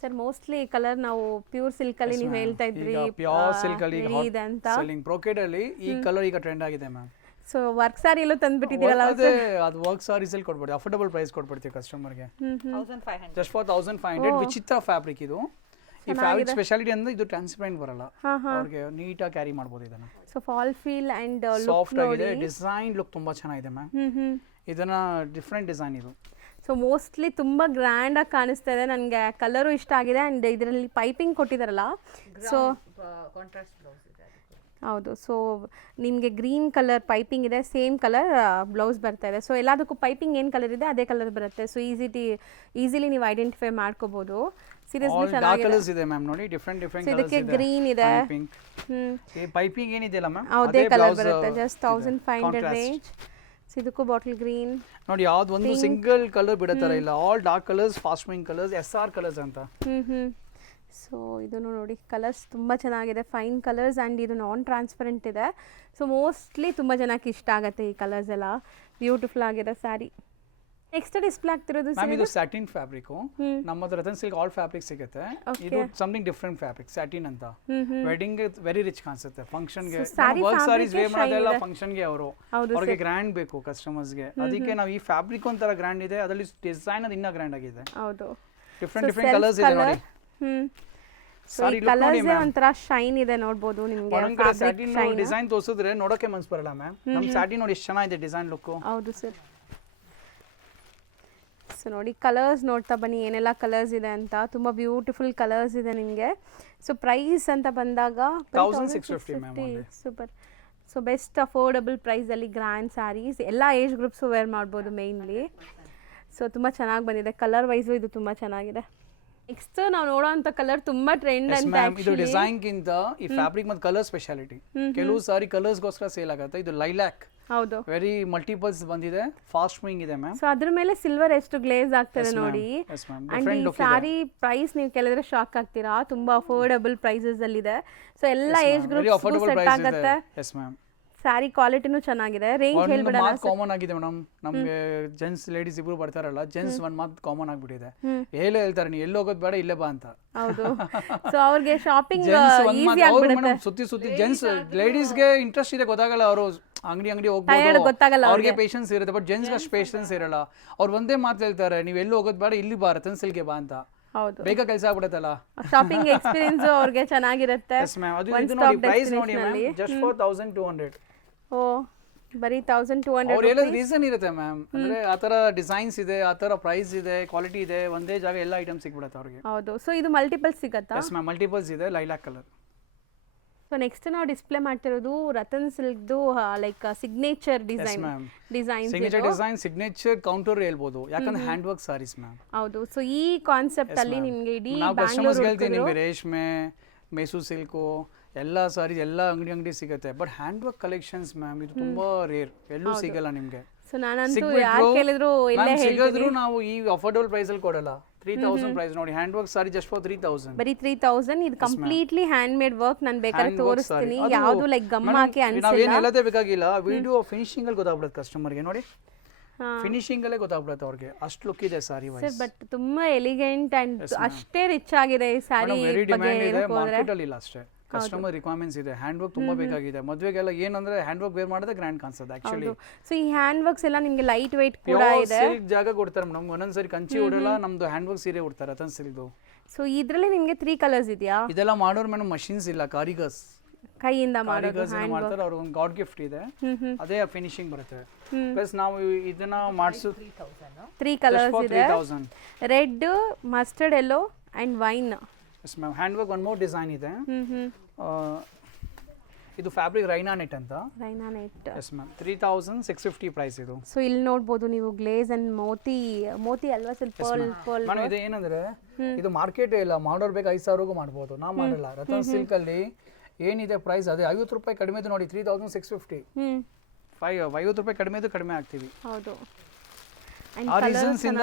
ಸರ್ ಮೋಸ್ಟ್ಲಿ ಕಲರ್ ನಾವು ಪ್ಯೂರ್ ಸಿಲ್ಕ್ ಅಲ್ಲಿ ನೀವು ಹೇಳ್ತಾ ಇದ್ರಿ, ಪ್ಯೂರ್ ಸಿಲ್ಕ್ ಅಲ್ಲಿ ಸೆಲ್ಲಿಂಗ್ ಬ್ರೋಕೆಡ್ ಅಲ್ಲಿ ಈ ಕಲರ್ ಈಗ ಟ್ರೆಂಡ್ ಆಗಿದೆ ಮ್ಯಾಮ್. ಸೊ ವರ್ಕ್ ಸ್ಯಾರಿಯಲ್ಲೂ ತಂದ್ಬಿಟ್ಟಿದ್ದೀರಲ್ಲ ಅದೇ ಅದು ವರ್ಕ್ ಸಾರೀಸ್ ಅಲ್ಲಿ ಕೊಡ್ಬಿಡ್ತೀವಿ, ಅಫೋರ್ಡಬಲ್ ಪ್ರೈಸ್ ಕೊಡ್ಬಿಡ್ತೀವಿ ಕಸ್ಟಮರ್ಗೆ. 1500 ಜಸ್ಟ್ ಫಾರ್ 1500. ವಿಚಿತ್ರ ಫ್ಯಾಬ್ರಿಕ್ ಇದು. ಈ ಫ್ಯಾಬ್ರಿಕ್ ಸ್ಪೆಷಾಲಿಟಿ ಅಂದ್ರೆ ಇದು ಟ್ರಾನ್ಸ್ಪರೆಂಟ್ ಬರಲ್ಲ, ಅವ್ರಿಗೆ ನೀಟಾಗಿ ಕ್ಯಾರಿ ಮಾಡ್ಬೋದು ಇದನ್ನ. So fall feel and soft ಆಗಿದೆ, ಡಿಸೈನ್ ಲುಕ್ ತುಂಬಾ ಚೆನ್ನಾಗಿದೆ ಮ್ಯಾಮ್. ಇದನ್ನ ಡಿಫ್ರೆಂಟ್ ಡಿಸೈನ್ ಇದು. ಸೊ ಮೋಸ್ಟ್ಲಿ ತುಂಬ ಗ್ರ್ಯಾಂಡಾಗಿ ಕಾಣಿಸ್ತಾ ಇದೆ, ನನಗೆ ಕಲರು ಇಷ್ಟ ಆಗಿದೆ. ಆ್ಯಂಡ್ ಇದರಲ್ಲಿ ಪೈಪಿಂಗ್ ಕೊಟ್ಟಿದ್ದಾರಲ್ಲ, ಸೊ ಕಾಂಟ್ರಾಸ್ಟ್ ಬ್ಲೌಸ್ ಇದೆ. ಹೌದು. ಸೊ ನಿಮಗೆ ಗ್ರೀನ್ ಕಲರ್ ಪೈಪಿಂಗ್ ಇದೆ, ಸೇಮ್ ಕಲರ್ ಬ್ಲೌಸ್ ಬರ್ತಾ ಇದೆ. ಸೊ ಎಲ್ಲದಕ್ಕೂ ಪೈಪಿಂಗ್ ಏನು ಕಲರ್ ಇದೆ ಅದೇ ಕಲರ್ ಬರುತ್ತೆ. ಸೊ ಈಸಿಲಿ ನೀವು ಐಡೆಂಟಿಫೈ ಮಾಡ್ಕೋಬಹುದು. ಸೀರಿಯಸ್ಲಿ ಚೆನ್ನಾಗಿದೆ. ಕಲರ್ಸ್ ಇದೆ ಮ್ಯಾಮ್ ನೋಡಿ, ಡಿಫರೆಂಟ್ ಕಲರ್ಸ್ ಇದೆ. ಇದಕ್ಕೆ ಗ್ರೀನ್ ಇದೆ, ಈ ಪೈಪಿಂಗ್ ಏನಿದೆಯಲ್ಲ ಮ್ಯಾಮ್ ಅದೇ ಕಲರ್ ಬರುತ್ತೆ. Just 1500 range. ಸೊ ಇದಕ್ಕೂ ಬಾಟಲ್ ಗ್ರೀನ್ ನೋಡಿ, ಯಾವ್ದು ಒಂದು ಸಿಂಗಲ್ ಕಲರ್ ಬಿಡೋ ಥರ ಇಲ್ಲ. All dark colours, fast moving colours, SR colours ಅಂತ. ಸೊ ಇದನ್ನು ನೋಡಿ, ಕಲರ್ಸ್ ತುಂಬ ಚೆನ್ನಾಗಿದೆ, ಫೈನ್ ಕಲರ್ಸ್. ಆ್ಯಂಡ್ ಇದು ನಾನ್ ಟ್ರಾನ್ಸ್ಪರೆಂಟ್ ಇದೆ. ಸೊ ಮೋಸ್ಟ್ಲಿ ತುಂಬ ಜನಕ್ಕೆ ಇಷ್ಟ ಆಗುತ್ತೆ ಈ ಕಲರ್ಸ್ ಎಲ್ಲ. ಬ್ಯೂಟಿಫುಲ್ ಆಗಿದೆ ಸ್ಯಾರಿ. ನೆಕ್ಸ್ಟ್ ಡಿಸ್ಪ್ಲೇ ಆಗ್ತಿರೋದು ಮ್ಯಾಮ್ ಇದು ಸ್ಯಾಟಿನ್ ಫ್ಯಾಬ್ರಿಕ್. ನಮ್ಮ ಹತ್ರ ರತನ್ ಸಿಲ್ಕ್ ಆಲ್ ಫ್ಯಾಬ್ರಿಕ್ ಸಿಗುತ್ತೆ. ಇದು ಸಮಥಿಂಗ್ ಡಿಫರೆಂಟ್ ಫ್ಯಾಬ್ರಿಕ್, ಸ್ಯಾಟಿನ್ ಅಂತ. ವೆಡ್ಡಿಂಗ್ ವೆರಿ ರಿಚ್ ಕಾಣಿಸುತ್ತೆ. ಫಂಕ್ಷನ್ ಗೆ ವರ್ಕ್ ಸಾರೀಸ್ ವೇರ್ ಮಾಡೋದೆಲ್ಲ ಫಂಕ್ಷನ್ ಗೆ ಅವ್ರಿಗೆ ಗ್ರ್ಯಾಂಡ್ ಬೇಕು ಕಸ್ಟಮರ್ಸ್ ಗೆ. ಅದಕ್ಕೆ ನಾವು ಈ ಫ್ಯಾಬ್ರಿಕ್ ಒಂಥರ ಗ್ರ್ಯಾಂಡ್ ಇದೆ, ಅದರಲ್ಲಿ ಡಿಸೈನ್ ಅದು ಇನ್ನೂ ಗ್ರ್ಯಾಂಡ್ ಆಗಿದೆ. ಹೌದು, ಡಿಫರೆಂಟ್ ಕಲರ್ಸ್ ಇದೆ ನೋಡಿ. ಸೊ ಈ ಕಲರ್ಸ್ ಒಂಥರ ಶೈನ್ ಇದೆ, ನೋಡಬಹುದು ನಿಮಗೆ. ಸ್ಯಾಟಿನ್ ಡಿಸೈನ್ ತೋರಿಸಿದ್ರೆ ನೋಡೋಕೆ ಮನ್ಸು ಬರಲ್ಲ ಮ್ಯಾಮ್. ನಮ್ಮ ಸ್ಯಾಟಿನ್ ನೋಡಿ ಎಷ್ಟು ಚೆನ್ನಾಗಿದೆ ಡಿಸೈನ್ ಲುಕ್. ಹೌದು ಸರ್. ಸೊ ನೋಡಿ, ಕಲರ್ಸ್ ನೋಡ್ತಾ ಬನ್ನಿ ಏನೆಲ್ಲ ಕಲರ್ಸ್ ಇದೆ ಅಂತ. ತುಂಬ ಬ್ಯೂಟಿಫುಲ್ ಕಲರ್ಸ್ ಇದೆ ನಿಮಗೆ. ಸೊ ಪ್ರೈಸ್ ಅಂತ ಬಂದಾಗ 1650 ಸೂಪರ್. ಸೊ ಬೆಸ್ಟ್ ಅಫೋರ್ಡಬಲ್ ಪ್ರೈಸಲ್ಲಿ ಗ್ರ್ಯಾಂಡ್ ಸ್ಯಾರೀಸ್ ಎಲ್ಲ ಏಜ್ ಗ್ರೂಪ್ಸು ವೇರ್ ಮಾಡ್ಬೋದು ಮೇಯ್ನ್ಲಿ. ಸೊ ತುಂಬ ಚೆನ್ನಾಗಿ ಬಂದಿದೆ, ಕಲರ್ ವೈಸು ಇದು ತುಂಬ ಚೆನ್ನಾಗಿದೆ. ನೆಕ್ಸ್ಟ್ ನಾವು ನೋಡೋಂಥ ಕಲರ್ ತುಂಬಾ ಟ್ರೆಂಡ್ ಅಂತ. ಇದು ಡಿಸೈನ್ ಗಿಂತ ಈ ಫ್ಯಾಬ್ರಿಕ್ ಮತ್ತು ಕಲರ್ ಸ್ಪೆಷಾಲಿಟಿ. ಕೆಲವು ಸಾರಿ ಕಲರ್ಸ್ಗೋಸ್ಕರ ಸೇಲ್ ಆಗುತ್ತೆ. ಇದು ಲೈಲಾಕ್, ಹೌದು, ವೆರಿ ಮಲ್ಟಿಪಲ್ಸ್ ಬಂದಿದೆ, ಫಾಸ್ಟ್ ಮೂವಿಂಗ್ ಇದೆ ಮ್ಯಾಮ್. ಸೊ ಅದ್ರ ಮೇಲೆ ಸಿಲ್ವರ್ ಎಷ್ಟು ಗ್ಲೇಸ್ ಆಗ್ತದೆ ನೋಡಿ. ಅಂಡ್ ಈ ಸಾರಿ ಪ್ರೈಸ್ ನೀವು ಕೇಳಿದ್ರೆ ಶಾಕ್ ಆಗ್ತೀರಾ, ತುಂಬಾ ಅಫೋರ್ಡಬಲ್ ಪ್ರೈಸಸ್ ಅಲ್ಲಿ ಇದೆ. ಸೊ ಎಲ್ಲ ಏಜ್ ಗ್ರೂಪ್ ಸೆಟ್ ಆಗುತ್ತೆ. Yes ma'am. ಸ್ಯಾರಿ ಕ್ವಾಲಿಟಿನೂ ಚೆನ್ನಾಗಿದೆ. ರೇಂಜ್ ಹೇಳ್ಬಿಡೋಣ. ಕಾಮನ್ ಆಗಿದೆ ಮೇಡಮ್, ನಮ್ಗೆ ಜೆಂಟ್ಸ್ ಲೇಡೀಸ್ ಇಬ್ರು ಬರ್ತಾರಲ್ಲ, ಜೆಂಟ್ಸ್ ಒಂದ್ ಮಾತು ಕಾಮನ್ ಆಗ್ಬಿಟ್ಟಿದೆ. ಹೇಳ್ತಾರೆ ನೀವು ಎಲ್ಲಿ ಹೋಗೋದು ಬೇಡ ಇಲ್ಲೇ ಬಾ ಅಂತ. ಹೌದು. ಸೊ ಅವ್ರಿಗೆ ಶಾಪಿಂಗ್ ಈಸಿ ಆಗ್ಬಿಡುತ್ತೆ. ಸುತ್ತಿ ಜೆಂಟ್ಸ್ ಲೇಡೀಸ್ಗೆ ಇಂಟ್ರೆಸ್ಟ್ ಇದೆ, ಗೊತ್ತಾಗಲ್ಲ. ಅವರು ಅಂಗಡಿ ಹೋಗ್ಬೋದು, ಅವ್ರಿಗೆ ಪೇಷನ್ಸ್ ಇರುತ್ತೆ. ಬಟ್ ಜೆಂಟ್ಸ್ ಅಷ್ಟು ಪೇಷನ್ಸ್ ಇರಲ್ಲ. ಅವ್ರು ಒಂದೇ ಮಾತು ಹೇಳ್ತಾರೆ, ನೀವು ಎಲ್ಲಿ ಹೋಗೋದು ಬೇಡ ಇಲ್ಲಿ ಬಾ, ರತನ್ ಸಿಲ್ಕ್ಗೆ ಬಾ ಅಂತ. ಹೌದು, ಬೇಗ ಕೆಲಸ ಆಗ್ಬಿಡುತ್ತಲ್ಲ. ಶಾಪಿಂಗ್ ಎಕ್ಸ್ಪೀರಿಯನ್ಸ್ ಅವ್ರಿಗೆ ಚೆನ್ನಾಗಿರುತ್ತೆ. ಅದು ನೋಡಿ ಪ್ರೈಸ್ ನೋಡಿ ಮ್ಯಾಮ್, ಜಸ್ಟ್ ಫಾರ್ 1200. ಓ, ಬರೀ 1200. ಅವ್ರು ಹೇಳೋದು ರೀಸನ್ ಇರುತ್ತೆ ಮ್ಯಾಮ್. ಅಂದ್ರೆ ಆ ತರ ಡಿಸೈನ್ಸ್ ಇದೆ, ಆ ತರ ಪ್ರೈಸ್ ಇದೆ, ಕ್ವಾಲಿಟಿ ಇದೆ, ಒಂದೇ ಜಾಗ ಎಲ್ಲ ಐಟಮ್ ಸಿಗ್ಬಿಡುತ್ತೆ ಅವ್ರಿಗೆ. ಹೌದು. ಸೊ ಇದು ಮಲ್ಟಿಪಲ್ ಸಿಗತ್ತಾ? ಎಸ್ ಮ್ಯಾಮ್, ಮಲ್ಟಿಪಲ್ಸ್ ಇದೆ, ಲೈಲಾಕ್ ಕಲರ್. ಸೊ ನೆಕ್ಸ್ಟ್ ನಾವು ಡಿಸ್ಪ್ಲೇ ಮಾಡ್ತಿರೋದು ರತನ್ ಸಿಲ್ಕ್ದು like signature design. Signature design, signature counter ಹೇಳ್ಬೋದು, ಯಾಕಂದ್ರೆ ಹ್ಯಾಂಡ್ ವರ್ಕ್ ಸಾರೀಸ್ ಮ್ಯಾಮ್. ಹೌದು. ಸೊ ಈ ಕಾನ್ಸೆಪ್ಟ್ ಅಲ್ಲಿ ನಿಮಗೆ ಇಡೀ ನಾವು ಕಸ್ಟಮರ್ಸ್ ಹೇಳ್ತೀವಿ, ನಿಮಗೆ ರೇಷ್ಮೆ, ಮೈಸೂರು ಸಿಲ್ಕು ಎಲ್ಲ ಸಾರೀಸ್ ಎಲ್ಲ ಅಂಗಡಿ ಸಿಗುತ್ತೆ. But hand work collections ma'am ಇದು ತುಂಬಾ ರೇರ್, ಎಲ್ಲೂ ಸಿಗಲ್ಲ ನಿಮಗೆ. ಸೊ ನಾನಂತೂ ಯಾರು ಕೇಳಿದ್ರು ಇಲ್ಲೇ ಸಿಗೋದ್ರು ನಾವು ಈ ಅಫೋರ್ಡಬಲ್ ಪ್ರೈಸ್ ಅಲ್ಲಿ ಕೊಡಲ್ಲ. 3000 ಪ್ರೈಸ್ ನೋಡಿ, hand work sorry just for 3000. ಬರೀ 3000. ಇದು ಕಂಪ್ಲೀಟ್ಲಿ ಹ್ಯಾಂಡ್ ಮೇಡ್ ವರ್ಕ್. ನಾನು ಬೇಕಾದ್ರೆ ತೋರಿಸ್ತೀನಿ, ಯಾವುದು ಲೈಕ್ ಗಮ್ ಹಾಕಿ ಅನ್ಸಿಲ್ಲ. ನಾವೇನು ಹೇಳೋದೇ ಬೇಕಾಗಿಲ್ಲ, ವಿಡಿಯೋ ಫಿನಿಶಿಂಗ್ ಅಲ್ಲಿ ಗೊತ್ತಾಗ್ಬಿಡುತ್ತೆ ಕಸ್ಟಮರ್ಗೆ. ನೋಡಿ ಫಿನಿಶಿಂಗ್ ಅಲ್ಲೇ ಗೊತ್ತಾಗ್ಬಿಡುತ್ತೆ ಅವ್ರಿಗೆ, ಅಷ್ಟು ಲುಕ್ ಇದೆ ಸಾರಿ ವೈಸ್. ಬಟ್ ತುಂಬಾ ಎಲಿಗೆಂಟ್ ಅಂಡ್ ಅಷ್ಟೇ ರಿಚ್ ಆಗಿದೆ ಈ ಸಾರಿ. ವೆರಿ ಡಿಮ್ಯಾಂಡ್ ಇದೆ ಮಾರ್ಕೆಟ್ ಅಲ್ಲಿ ಇಲ್ಲ ಅಷ್ಟೇ, ಕಸ್ಟಮರ್ ರಿಕ್ವೈರ್ಮೆಂಟ್ಸ್ ಇದೆ. ಹ್ಯಾಂಡ್ ವರ್ಕ್ ತುಂಬಾ ಬೇಕಾಗಿದೆ. ಮದುವೆಗೆಲ್ಲ ಏನಂದ್ರೆ ಹ್ಯಾಂಡ್ ವರ್ಕ್ ವೇರ್ ಮಾಡಿದ್ರೆ ಗ್ರ್ಯಾಂಡ್ ಕಾಣಿಸುತ್ತೆ ಆಕ್ಚುಲಿ. ಸೊ ಈ ಹ್ಯಾಂಡ್ ವರ್ಕ್ಸ್ ಎಲ್ಲ ನಿಮಗೆ ಲೈಟ್ weight ಕೂಡ ಇದೆ. ಸಿಲ್ಕ್ ಜಾಗ ಕೊಡ್ತಾರೆ ನಮ್ಗೆ, ಒಂದೊಂದ್ಸರಿ ಕಂಚಿ ಉಡಲ್ಲ, ನಮ್ದು ಹ್ಯಾಂಡ್ ವರ್ಕ್ ಸೀರೆ ಉಡ್ತಾರೆ ರತನ್ ಸಿಲ್ಕ್ದು. ಸೊ ಇದರಲ್ಲಿ ನಿಮಗೆ 3 ಕಲರ್ಸ್ ಇದೆಯಾ? ಇದೆಲ್ಲ ಮಾಡೋರು ಮೇಡಮ್ ಮಷಿನ್ಸ್ ಇಲ್ಲ, ಕಾರಿಗರ್ಸ್ ಕೈಯಿಂದ ಮಾಡೋದು ಮಾಡ್ತಾರೆ. ಅವ್ರ ಒಂದು ಗಾಡ್ ಗಿಫ್ಟ್ ಇದೆ, ಅದೇ ಫಿನಿಶಿಂಗ್ ಬರುತ್ತೆ. ಪ್ಲಸ್ ನಾವು ಇದನ್ನ ಮಾಡಿಸು 3 ಕಲರ್ಸ್ ಇದೆ, red, mustard yellow and wine. Yes ma'am. Hand work one more design ಇದೆ. ಇದು ಫ್ಯಾಬ್ರಿಕ್ ರೈನಾ ನೆಟ್ ಅಂತ. ರೈನಾ ನೆಟ್. Yes ma'am. 3650 ಪ್ರೈಸ್ ಇದು. ಸೊ ಇಲ್ಲಿ ನೋಡಬಹುದು ನೀವು ಗ್ಲೇಸ್ ಅಂಡ್ ಮೋತಿ ಅಲ್ವಾ, ಸ್ವಲ್ಪ ಪರ್ಲ್. ನಾನು ಇದು ಏನಂದ್ರೆ ಇದು ಮಾರ್ಕೆಟ್ ಇಲ್ಲ, ಮಾಡೋರ್ ಬೇಕು 5000 ಮಾಡಬಹುದು, ನಾವು ಮಾಡಲ್ಲ. ರತನ್ ಸಿಲ್ಕ್ ಅಲ್ಲಿ ಏನಿದೆ ಪ್ರೈಸ್ ಅದೇ 50 ರೂಪಾಯಿ ಕಡಿಮೆದು ನೋಡಿ, 3650. 50 ರೂಪಾಯಿ ಕಡಿಮೆದು ಕಡಿಮೆ ಆಗ್ತೀವಿ. ಹೌದು. ಆ ರೀಸನ್ಸ್ ಇಂದ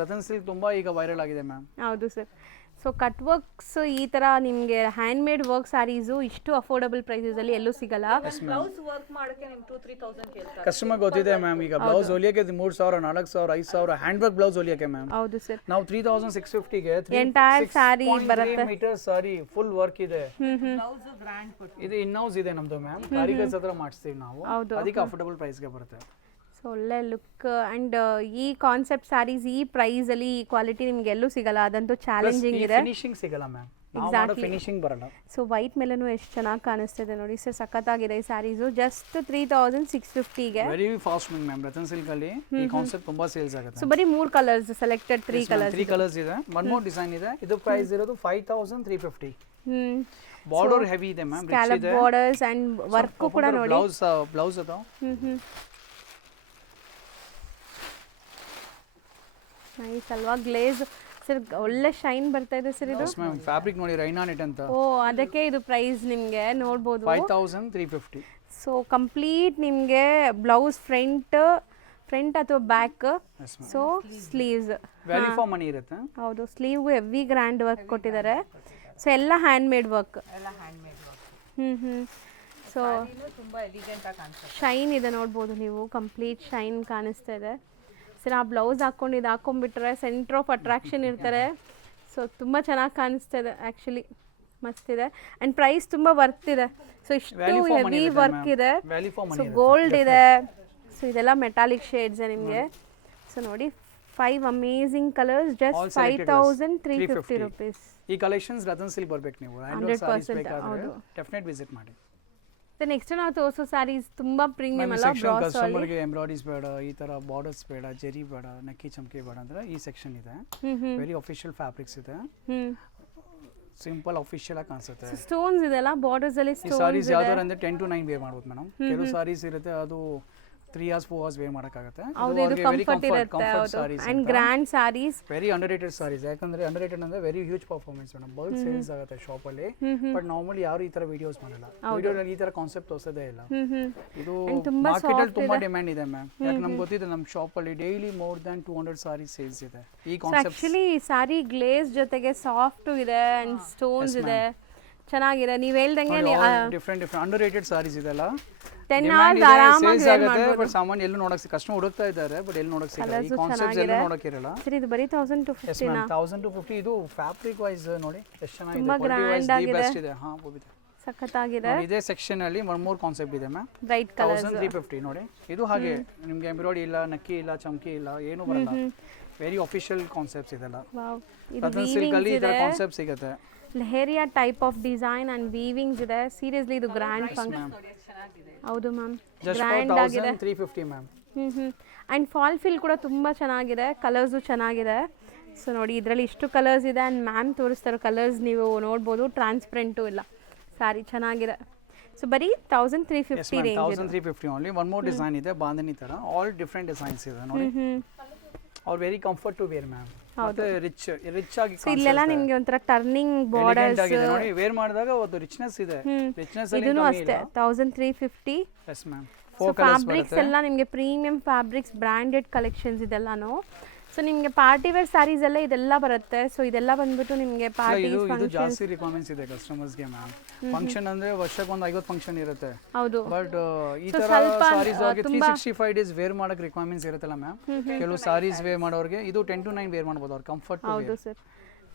ರತನ್ ಸಿಲ್ಕ್ ತುಂಬಾ ಈಗ ವೈರಲ್ ಆಗಿದೆ ಮ್ಯಾಮ್. ಹೌದು ಸರ್. ಸೊ ಕಟ್ ವರ್ಕ್ಸ್ ಈ ಥರ ನಿಮಗೆ ಹ್ಯಾಂಡ್ ಮೇಡ್ ವರ್ಕ್ ಸ್ಯಾರೀಸು ಇಷ್ಟು ಅಫೋರ್ಡಬಲ್ ಪ್ರೈಸಸಲ್ಲಿ ಎಲ್ಲೂ ಸಿಗಲ್ಲ. ಬ್ಲೌಸ್ ವರ್ಕ್ ಮಾಡೋಕ್ಕೆ ನಿಮ್ಗೆ 2-3,000 ಕೇಳ್ತಾರೆ. ಕಸ್ಟಮರ್ ಗೊತ್ತಿದೆ ಮ್ಯಾಮ್, ಈಗ ಬ್ಲೌಸ್ ಹೊಲಿಯೋಕೆ 3,000 4,000 5,000 ಹ್ಯಾಂಡ್ ವರ್ಕ್ ಬ್ಲೌಸ್ ಹೊಲಿಯೋಕೆ ಮ್ಯಾಮ್. ಹೌದು ಸರ್. ನಾವು 3,650ಗೆ ಎಂಟೈರ್ ಸ್ಯಾರಿ ಬರುತ್ತೆ. ಮೀಟರ್ ಸಾರಿ ಫುಲ್ ವರ್ಕ್ ಇದೆ. ಬ್ಲೌಸ್ ಗ್ರ್ಯಾಂಡ್ ಕೊಡ್ತೀವಿ. ಇದು ಇನ್-ಹೌಸ್ ಇದೆ ನಮ್ದು ಮ್ಯಾಮ್, ಕಾರಿಗರ್ಸ್ ಹತ್ರ ಮಾಡಿಸ್ತೀವಿ ನಾವು, ಹೌದು. ಅದಕ್ಕೆ ಅಫೋರ್ಡಬಲ್ ಪ್ರೈಸ್ಗೆ ಬರುತ್ತೆ. ಸೊ ಒಳ್ಳೆ ಲುಕ್ ಆ್ಯಂಡ್ ಈ ಕಾನ್ಸೆಪ್ಟ್ ಸ್ಯಾರೀಸ್ ಈ ಪ್ರೈಸಲ್ಲಿ ಈ ಕ್ವಾಲಿಟಿ ನಿಮ್ಗೆ ಎಲ್ಲೂ ಸಿಗಲ್ಲ, ಅದಂತೂ ಚಾಲೆಂಜಿಂಗ್ ಇದೆ. ಫಿನಿಶಿಂಗ್ ಸಿಗಲ್ಲ ಮ್ಯಾಮ್, ನಾವು ಫಿನಿಶಿಂಗ್ ಬರಲ್ಲ. ಸೊ ವೈಟ್ ಮೇಲೂ ಎಷ್ಟು ಚೆನ್ನಾಗಿ ಕಾಣಿಸ್ತಿದೆ ನೋಡಿ ಸರ್, ಸಖತ್ತಾಗಿದೆ ಈ ಸ್ಯಾರೀಸು. ಜಸ್ಟ್ 3,650ಗೆ very fast moving ma'am. Ratan silk ಅಲ್ಲಿ ಈ ಕಾನ್ಸೆಪ್ಟ್ ತುಂಬಾ ಸೇಲ್ಸ್ ಆಗುತ್ತೆ. ಸೊ ಬರೀ 3 ಕಲರ್ಸ್ ಸೆಲೆಕ್ಟೆಡ್, 3 ಕಲರ್ಸ್ ಇದೆ. ಒನ್ ಮೋರ್ ಡಿಸೈನ್ ಇದೆ. ಇದು ಪ್ರೈಸ್ ಇರೋದು 5,350. ಬಾರ್ಡರ್ ಹೆವಿ ಇದೆ ಮ್ಯಾಮ್, ರಿಚ್ ಇದೆ. ಬಾರ್ಡರ್ಸ್ ಅಂಡ್ ವರ್ಕ್ ಕೂಡ ನೋಡಿ. ಬ್ಲೌಸ್ ಅದಾವ. ನೈಸ್ ಅಲ್ವಾ, ಗ್ಲೇಸ್ ಸರ್ ಒಳ್ಳೆ ಶೈನ್ ಬರ್ತಾ ಇದೆ ಸರ್ ಇದು. ಮ್ಯಾಮ್ ಫ್ಯಾಬ್ರಿಕ್ ನೋಡಿ, ರೈನಾ ನೆಟ್ ಅಂತ. ಓ ಅದಕ್ಕೆ ಇದು ಪ್ರೈಸ್ ನಿಮಗೆ ನೋಡ್ಬೋದು 5,350. ಸೊ ಕಂಪ್ಲೀಟ್ ನಿಮಗೆ ಬ್ಲೌಸ್ ಫ್ರಂಟ್ ಅಥವಾ back, so sleeves value for money ಇರುತ್ತೆ. ಹೌದು, ಸ್ಲೀವ್ಗೂ ಹೆವಿ ಗ್ರ್ಯಾಂಡ್ ವರ್ಕ್ ಕೊಟ್ಟಿದ್ದಾರೆ. ಸೊ ಎಲ್ಲ ಹ್ಯಾಂಡ್ ಮೇಡ್ ವರ್ಕ್. ಎಲ್ಲ ಹ್ಯಾಂಡ್ ಮೇಡ್ ವರ್ಕ್. ಸೊ ತುಂಬಾ ಎಲಿಗೆಂಟ್ ಆಗಿ ಕಾಣಿಸುತ್ತೆ. ಶೈನ್ ಇದೆ ನೋಡ್ಬೋದು ನೀವು, ಕಂಪ್ಲೀಟ್ ಶೈನ್ ಕಾಣಿಸ್ತಾ ಇದೆ ಸರ್. ಆ ಬ್ಲೌಸ್ ಹಾಕೊಂಡ್ಬಿಟ್ರೆ ಸೆಂಟರ್ ಆಫ್ ಅಟ್ರಾಕ್ಷನ್ ಇರ್ತಾರೆ. ಸೊ ತುಂಬ ಚೆನ್ನಾಗಿ ಕಾಣಿಸ್ತಾ ಇದೆ ಆ್ಯಕ್ಚುಲಿ, ಮಸ್ತಿದೆ. ಆ್ಯಂಡ್ ಪ್ರೈಸ್ ತುಂಬ ವರ್ತ್ ಇದೆ. ಸೊ ಇಷ್ಟು ಹೆವಿ ವರ್ಕ್ ಇದೆ. ಸೊ ಗೋಲ್ಡ್ ಇದೆ. ಸೊ ಇದೆಲ್ಲ ಮೆಟಾಲಿಕ್ ಶೇಡ್ಸ್ ನಿಮಗೆ. ಸೊ ನೋಡಿ 5 ಅಮೇಝಿಂಗ್ ಕಲರ್ಸ್, ಜಸ್ಟ್ 5,350 rupees. ಈ ಕಲೆಕ್ಷನ್ಸ್ ರತನ್ ಸಿಲ್ಕ್ ಬರ್ಬೇಕು ನೀವು, 100% ಡೆಫಿನೆಟ್ ವಿಸಿಟ್ ಮಾಡಿ. ನೆಕ್ಸ್ಟ್ ನಾವು ತೋರಿಸೋ ಸ್ಯಾರೀಸ್ ತುಂಬಾ ಪ್ರೀಮಿಯಂ ಅಲ್ಲ, ಕಸ್ಟಮರ್ಗೆ ಎಂಬ್ರಾಯ್ಡರೀಸ್ ಬೇಡ, ಈ ತರ ಬಾರ್ಡರ್ಸ್ ಬೇಡ, ಜರಿ ಬೇಡ, ನಕ್ಕಿ ಚಮಕಿ ಬೇಡ ಅಂದ್ರೆ ಈ ಸೆಕ್ಷನ್ ಇದೆ. ವೆರಿ ಅಫಿಷಿಯಲ್ ಫ್ಯಾಬ್ರಿಕ್ಸ್ ಇದೆ, ಸಿಂಪಲ್ ಅಫಿಷಿಯಲ್ ಆಗಿ ಕಾಣಿಸುತ್ತೆ. ಸ್ಟೋನ್ಸ್ ಇದೆಲ್ಲ ಬಾರ್ಡರ್ಸ್ ಅಲ್ಲಿ. ಈ ಸಾರೀಸ್ ಯಾವ್ದಾರ ಅಂದ್ರೆ 10 to 9 ವೇರ್ ಮಾಡ್ಬೋದು ಮೇಡಮ್. ಕೆಲವು ಸಾರೀಸ್ ಇರುತ್ತೆ ಅದು 3 hours 4 hours ವೇರ್ ಮಾಡೋಕ್ಕಾಗುತ್ತೆ. ಹೌದು, ಇದು ಕಂಫರ್ಟ್ ಇರುತ್ತೆ. ಹೌದು, and grand saris, very underrated saris. ಯಾಕಂದ್ರೆ ಅಂಡರ್ರೇಟೆಡ್ ಅಂದ್ರೆ very huge performance madam. Bulk sales ಆಗುತ್ತೆ ಶಾಪ್ ಅಲ್ಲಿ, ಬಟ್ ನಾರ್ಮಲಿ ಯಾರು ಈ ತರ ವಿಡಿಯೋಸ್ ಮಾಡಲ್ಲ. ವಿಡಿಯೋದಲ್ಲಿ ಈ ತರ ಕಾನ್ಸೆಪ್ಟ್ ತೋರಿಸೋದೇ ಇಲ್ಲ. ಇದು ಮಾರ್ಕೆಟ್ ಅಲ್ಲಿ ತುಂಬಾ ಡಿಮ್ಯಾಂಡ್ ಇದೆ ಮ್ಯಾಮ್. ಯಾಕೆ ನಮ್ಗೆ ಗೊತ್ತಿದೆ, ನಮ್ಮ ಶಾಪ್ ಅಲ್ಲಿ daily more than 200 saris sales ಇದೆ. ಈ ಕಾನ್ಸೆಪ್ಟ್ ಆಕ್ಚುಲಿ ಸಾರಿ ಗ್ಲೇಸ್ ಜೊತೆಗೆ ಸಾಫ್ಟ್ ಇದೆ ಅಂಡ್ ಸ್ಟೋನ್ಸ್ ಇದೆ, ಚೆನ್ನಾಗಿದೆ. ನೀವು ಹೇಳ್ದಂಗೆ ಡಿಫರೆಂಟ್ ಅಂಡರ್ರೇಟೆಡ್ ಸಾರೀಸ್ ಇದೆಲ್ಲ 10 hours ಆರಾಮಾಗಿ ವೇರ್ ಮಾಡಬಹುದು. ಬಟ್ ಸಾಮಾನ್ಯ ಎಲ್ಲೂ ನೋಡಕ್ಕೆ ಕಸ್ಟಮರ್ ಹುಡುಕ್ತಾ ಇದ್ದಾರೆ, ಬಟ್ ಎಲ್ಲಿ ನೋಡಕ್ಕೆ ಸಿಗಲ್ಲ. ಈ ಕಾನ್ಸೆಪ್ಟ್ಸ್ ಎಲ್ಲ ನೋಡಕ್ಕೆ ಇರಲ್ಲ ಸರ್. ಇದು ಬರೀ 1,250 ನಾ? 1,250. ಇದು ಫ್ಯಾಬ್ರಿಕ್ ವೈಸ್ ನೋಡಿ ಎಷ್ಟು ಚೆನ್ನಾಗಿದೆ, ತುಂಬಾ ಗ್ರ್ಯಾಂಡ್ ಆಗಿದೆ, ಬೆಸ್ಟ್ ಇದೆ. ಹಾ ಹೋಗಿದೆ, ಸಖತ್ತಾಗಿದೆ. ಇದೇ ಸೆಕ್ಷನ್ ಅಲ್ಲಿ ಒನ್ ಮೋರ್ ಕಾನ್ಸೆಪ್ಟ್ ಇದೆ ಮ್ಯಾಮ್. ಬ್ರೈಟ್ ಕಲರ್ಸ್ 1,350 ನೋಡಿ. ಇದು ಹಾಗೆ ನಿಮಗೆ ಎಂಬ್ರಾಯ್ಡರಿ ಇಲ್ಲ, ನಕ್ಕಿ ಇಲ್ಲ, ಚಮಕಿ ಇಲ್ಲ, ಏನು ಬರಲ್ಲ. ವೆರಿ ಅಫಿಷಿಯಲ್ ಕಾನ್ಸೆಪ್ಟ್ಸ್ ಇದೆಲ್ಲ. ವಾವ್, ಇದು ರತನ್ ಸಿಲ್ಕ್ ಅಲ್ಲಿ ಇದರ ಕಾನ್ಸೆಪ್ಟ್ ಸಿಗುತ್ತೆ. Leheriya type of design and weavings ಇದೆ. ಸೀರಿಯಸ್ಲಿ ಇದು ಗ್ರ್ಯಾಂಡ್ ಫಂಕ್ಷನ್. ಹೌದು ಮ್ಯಾಮ್, ಗ್ರ್ಯಾಂಡ್ ಆಗಿದೆ. 350 ಮ್ಯಾಮ್. ಅಂಡ್ ಫಾಲ್ ಫಿಲ್ ಕೂಡ ತುಂಬಾ ಚೆನ್ನಾಗಿದೆ, ಕಲರ್ಸು ಚೆನ್ನಾಗಿದೆ. ಸೊ ನೋಡಿ ಇದರಲ್ಲಿ ಇಷ್ಟು ಕಲರ್ಸ್ ಇದೆ ಆ್ಯಂಡ್ ಮ್ಯಾಮ್ ತೋರಿಸ್ತಾರೋ ಕಲರ್ಸ್ ನೀವು ನೋಡ್ಬೋದು, ಟ್ರಾನ್ಸ್ಪರೆಂಟು ಇಲ್ಲ. ಸಾರಿ ಚೆನ್ನಾಗಿದೆ. ಸೊ ಬರೀ 1,350 ರೇಂಜ್. 1,350 ಓನ್ಲಿ. ಒನ್ ಮೋರ್ ಡಿಸೈನ್ ಇದೆ ಬಾಂಧನಿ ತರ, ಆಲ್ ಡಿಫರೆಂಟ್ ಡಿಸೈನ್ಸ್ ಇದೆ ನೋಡಿ. Are very comfort to wear ma'am. ಮತ್ತೆ ರಿಚ್ ಆಗಿ ಸೊ ಇಲ್ಲೆಲ್ಲ ನಿಮಗೆ ಒಂಥರ ಟರ್ನಿಂಗ್ ಬಾರ್ಡರ್ಸ್ ಆಗಿದೆ ನೋಡಿ. ವೇರ್ ಮಾಡಿದಾಗ ಒಂದು ರಿಚ್ನೆಸ್ ಇದೆ. ರಿಚ್ನೆಸ್ ಅಲ್ಲಿ ಇದೂ ಅಷ್ಟೇ 1,350. Yes ma'am. ಫ್ಯಾಬ್ರಿಕ್ಸ್ ಎಲ್ಲ ನಿಮಗೆ ಪ್ರೀಮಿಯಂ ಫ್ಯಾಬ್ರಿಕ್ಸ್, ಬ್ರ್ಯಾಂಡೆಡ್ ಕಲೆಕ್ಷನ್ಸ್ ಇದೆಲ್ಲಾನು. ಸೊ ನಿಮಗೆ ಪಾರ್ಟಿ ವೇರ್ ಸ್ಯಾರೀಸ್ ಎಲ್ಲ ಇದೆಲ್ಲ ಬರುತ್ತೆ. ಸೊ ಇದೆಲ್ಲ ಬಂದ್ಬಿಟ್ಟು ನಿಮಗೆ ಪಾರ್ಟಿ ಇದು ಜಾಸ್ತಿ ರಿಕ್ವೈರ್ಮೆಂಟ್ಸ್ ಇದೆ ಕಸ್ಟಮರ್ಸ್ ಗೆ ಮ್ಯಾಮ್. ಫಂಕ್ಷನ್ ಅಂದ್ರೆ ವರ್ಷಕ್ಕೆ ಒಂದು 50 ಫಂಕ್ಷನ್ ಇರುತ್ತೆ. ಹೌದು, ಬಟ್ ಈ ತರ ಸಾರೀಸ್ ಆಗಿ 365 ಡೇಸ್ ವೇರ್ ಮಾಡಕ್ಕೆ ರಿಕ್ವೈರ್ಮೆಂಟ್ಸ್ ಇರುತ್ತಲ್ಲ ಮ್ಯಾಮ್. ಕೆಲವು ಸಾರೀಸ್ ವೇರ್ ಮಾಡೋರಿಗೆ ಇದು 10 to 9 ವೇರ್ ಮಾಡಬಹುದು ಅವ್ರ ಕಂಫರ್ಟ್. ಹೌದು ಸರ್.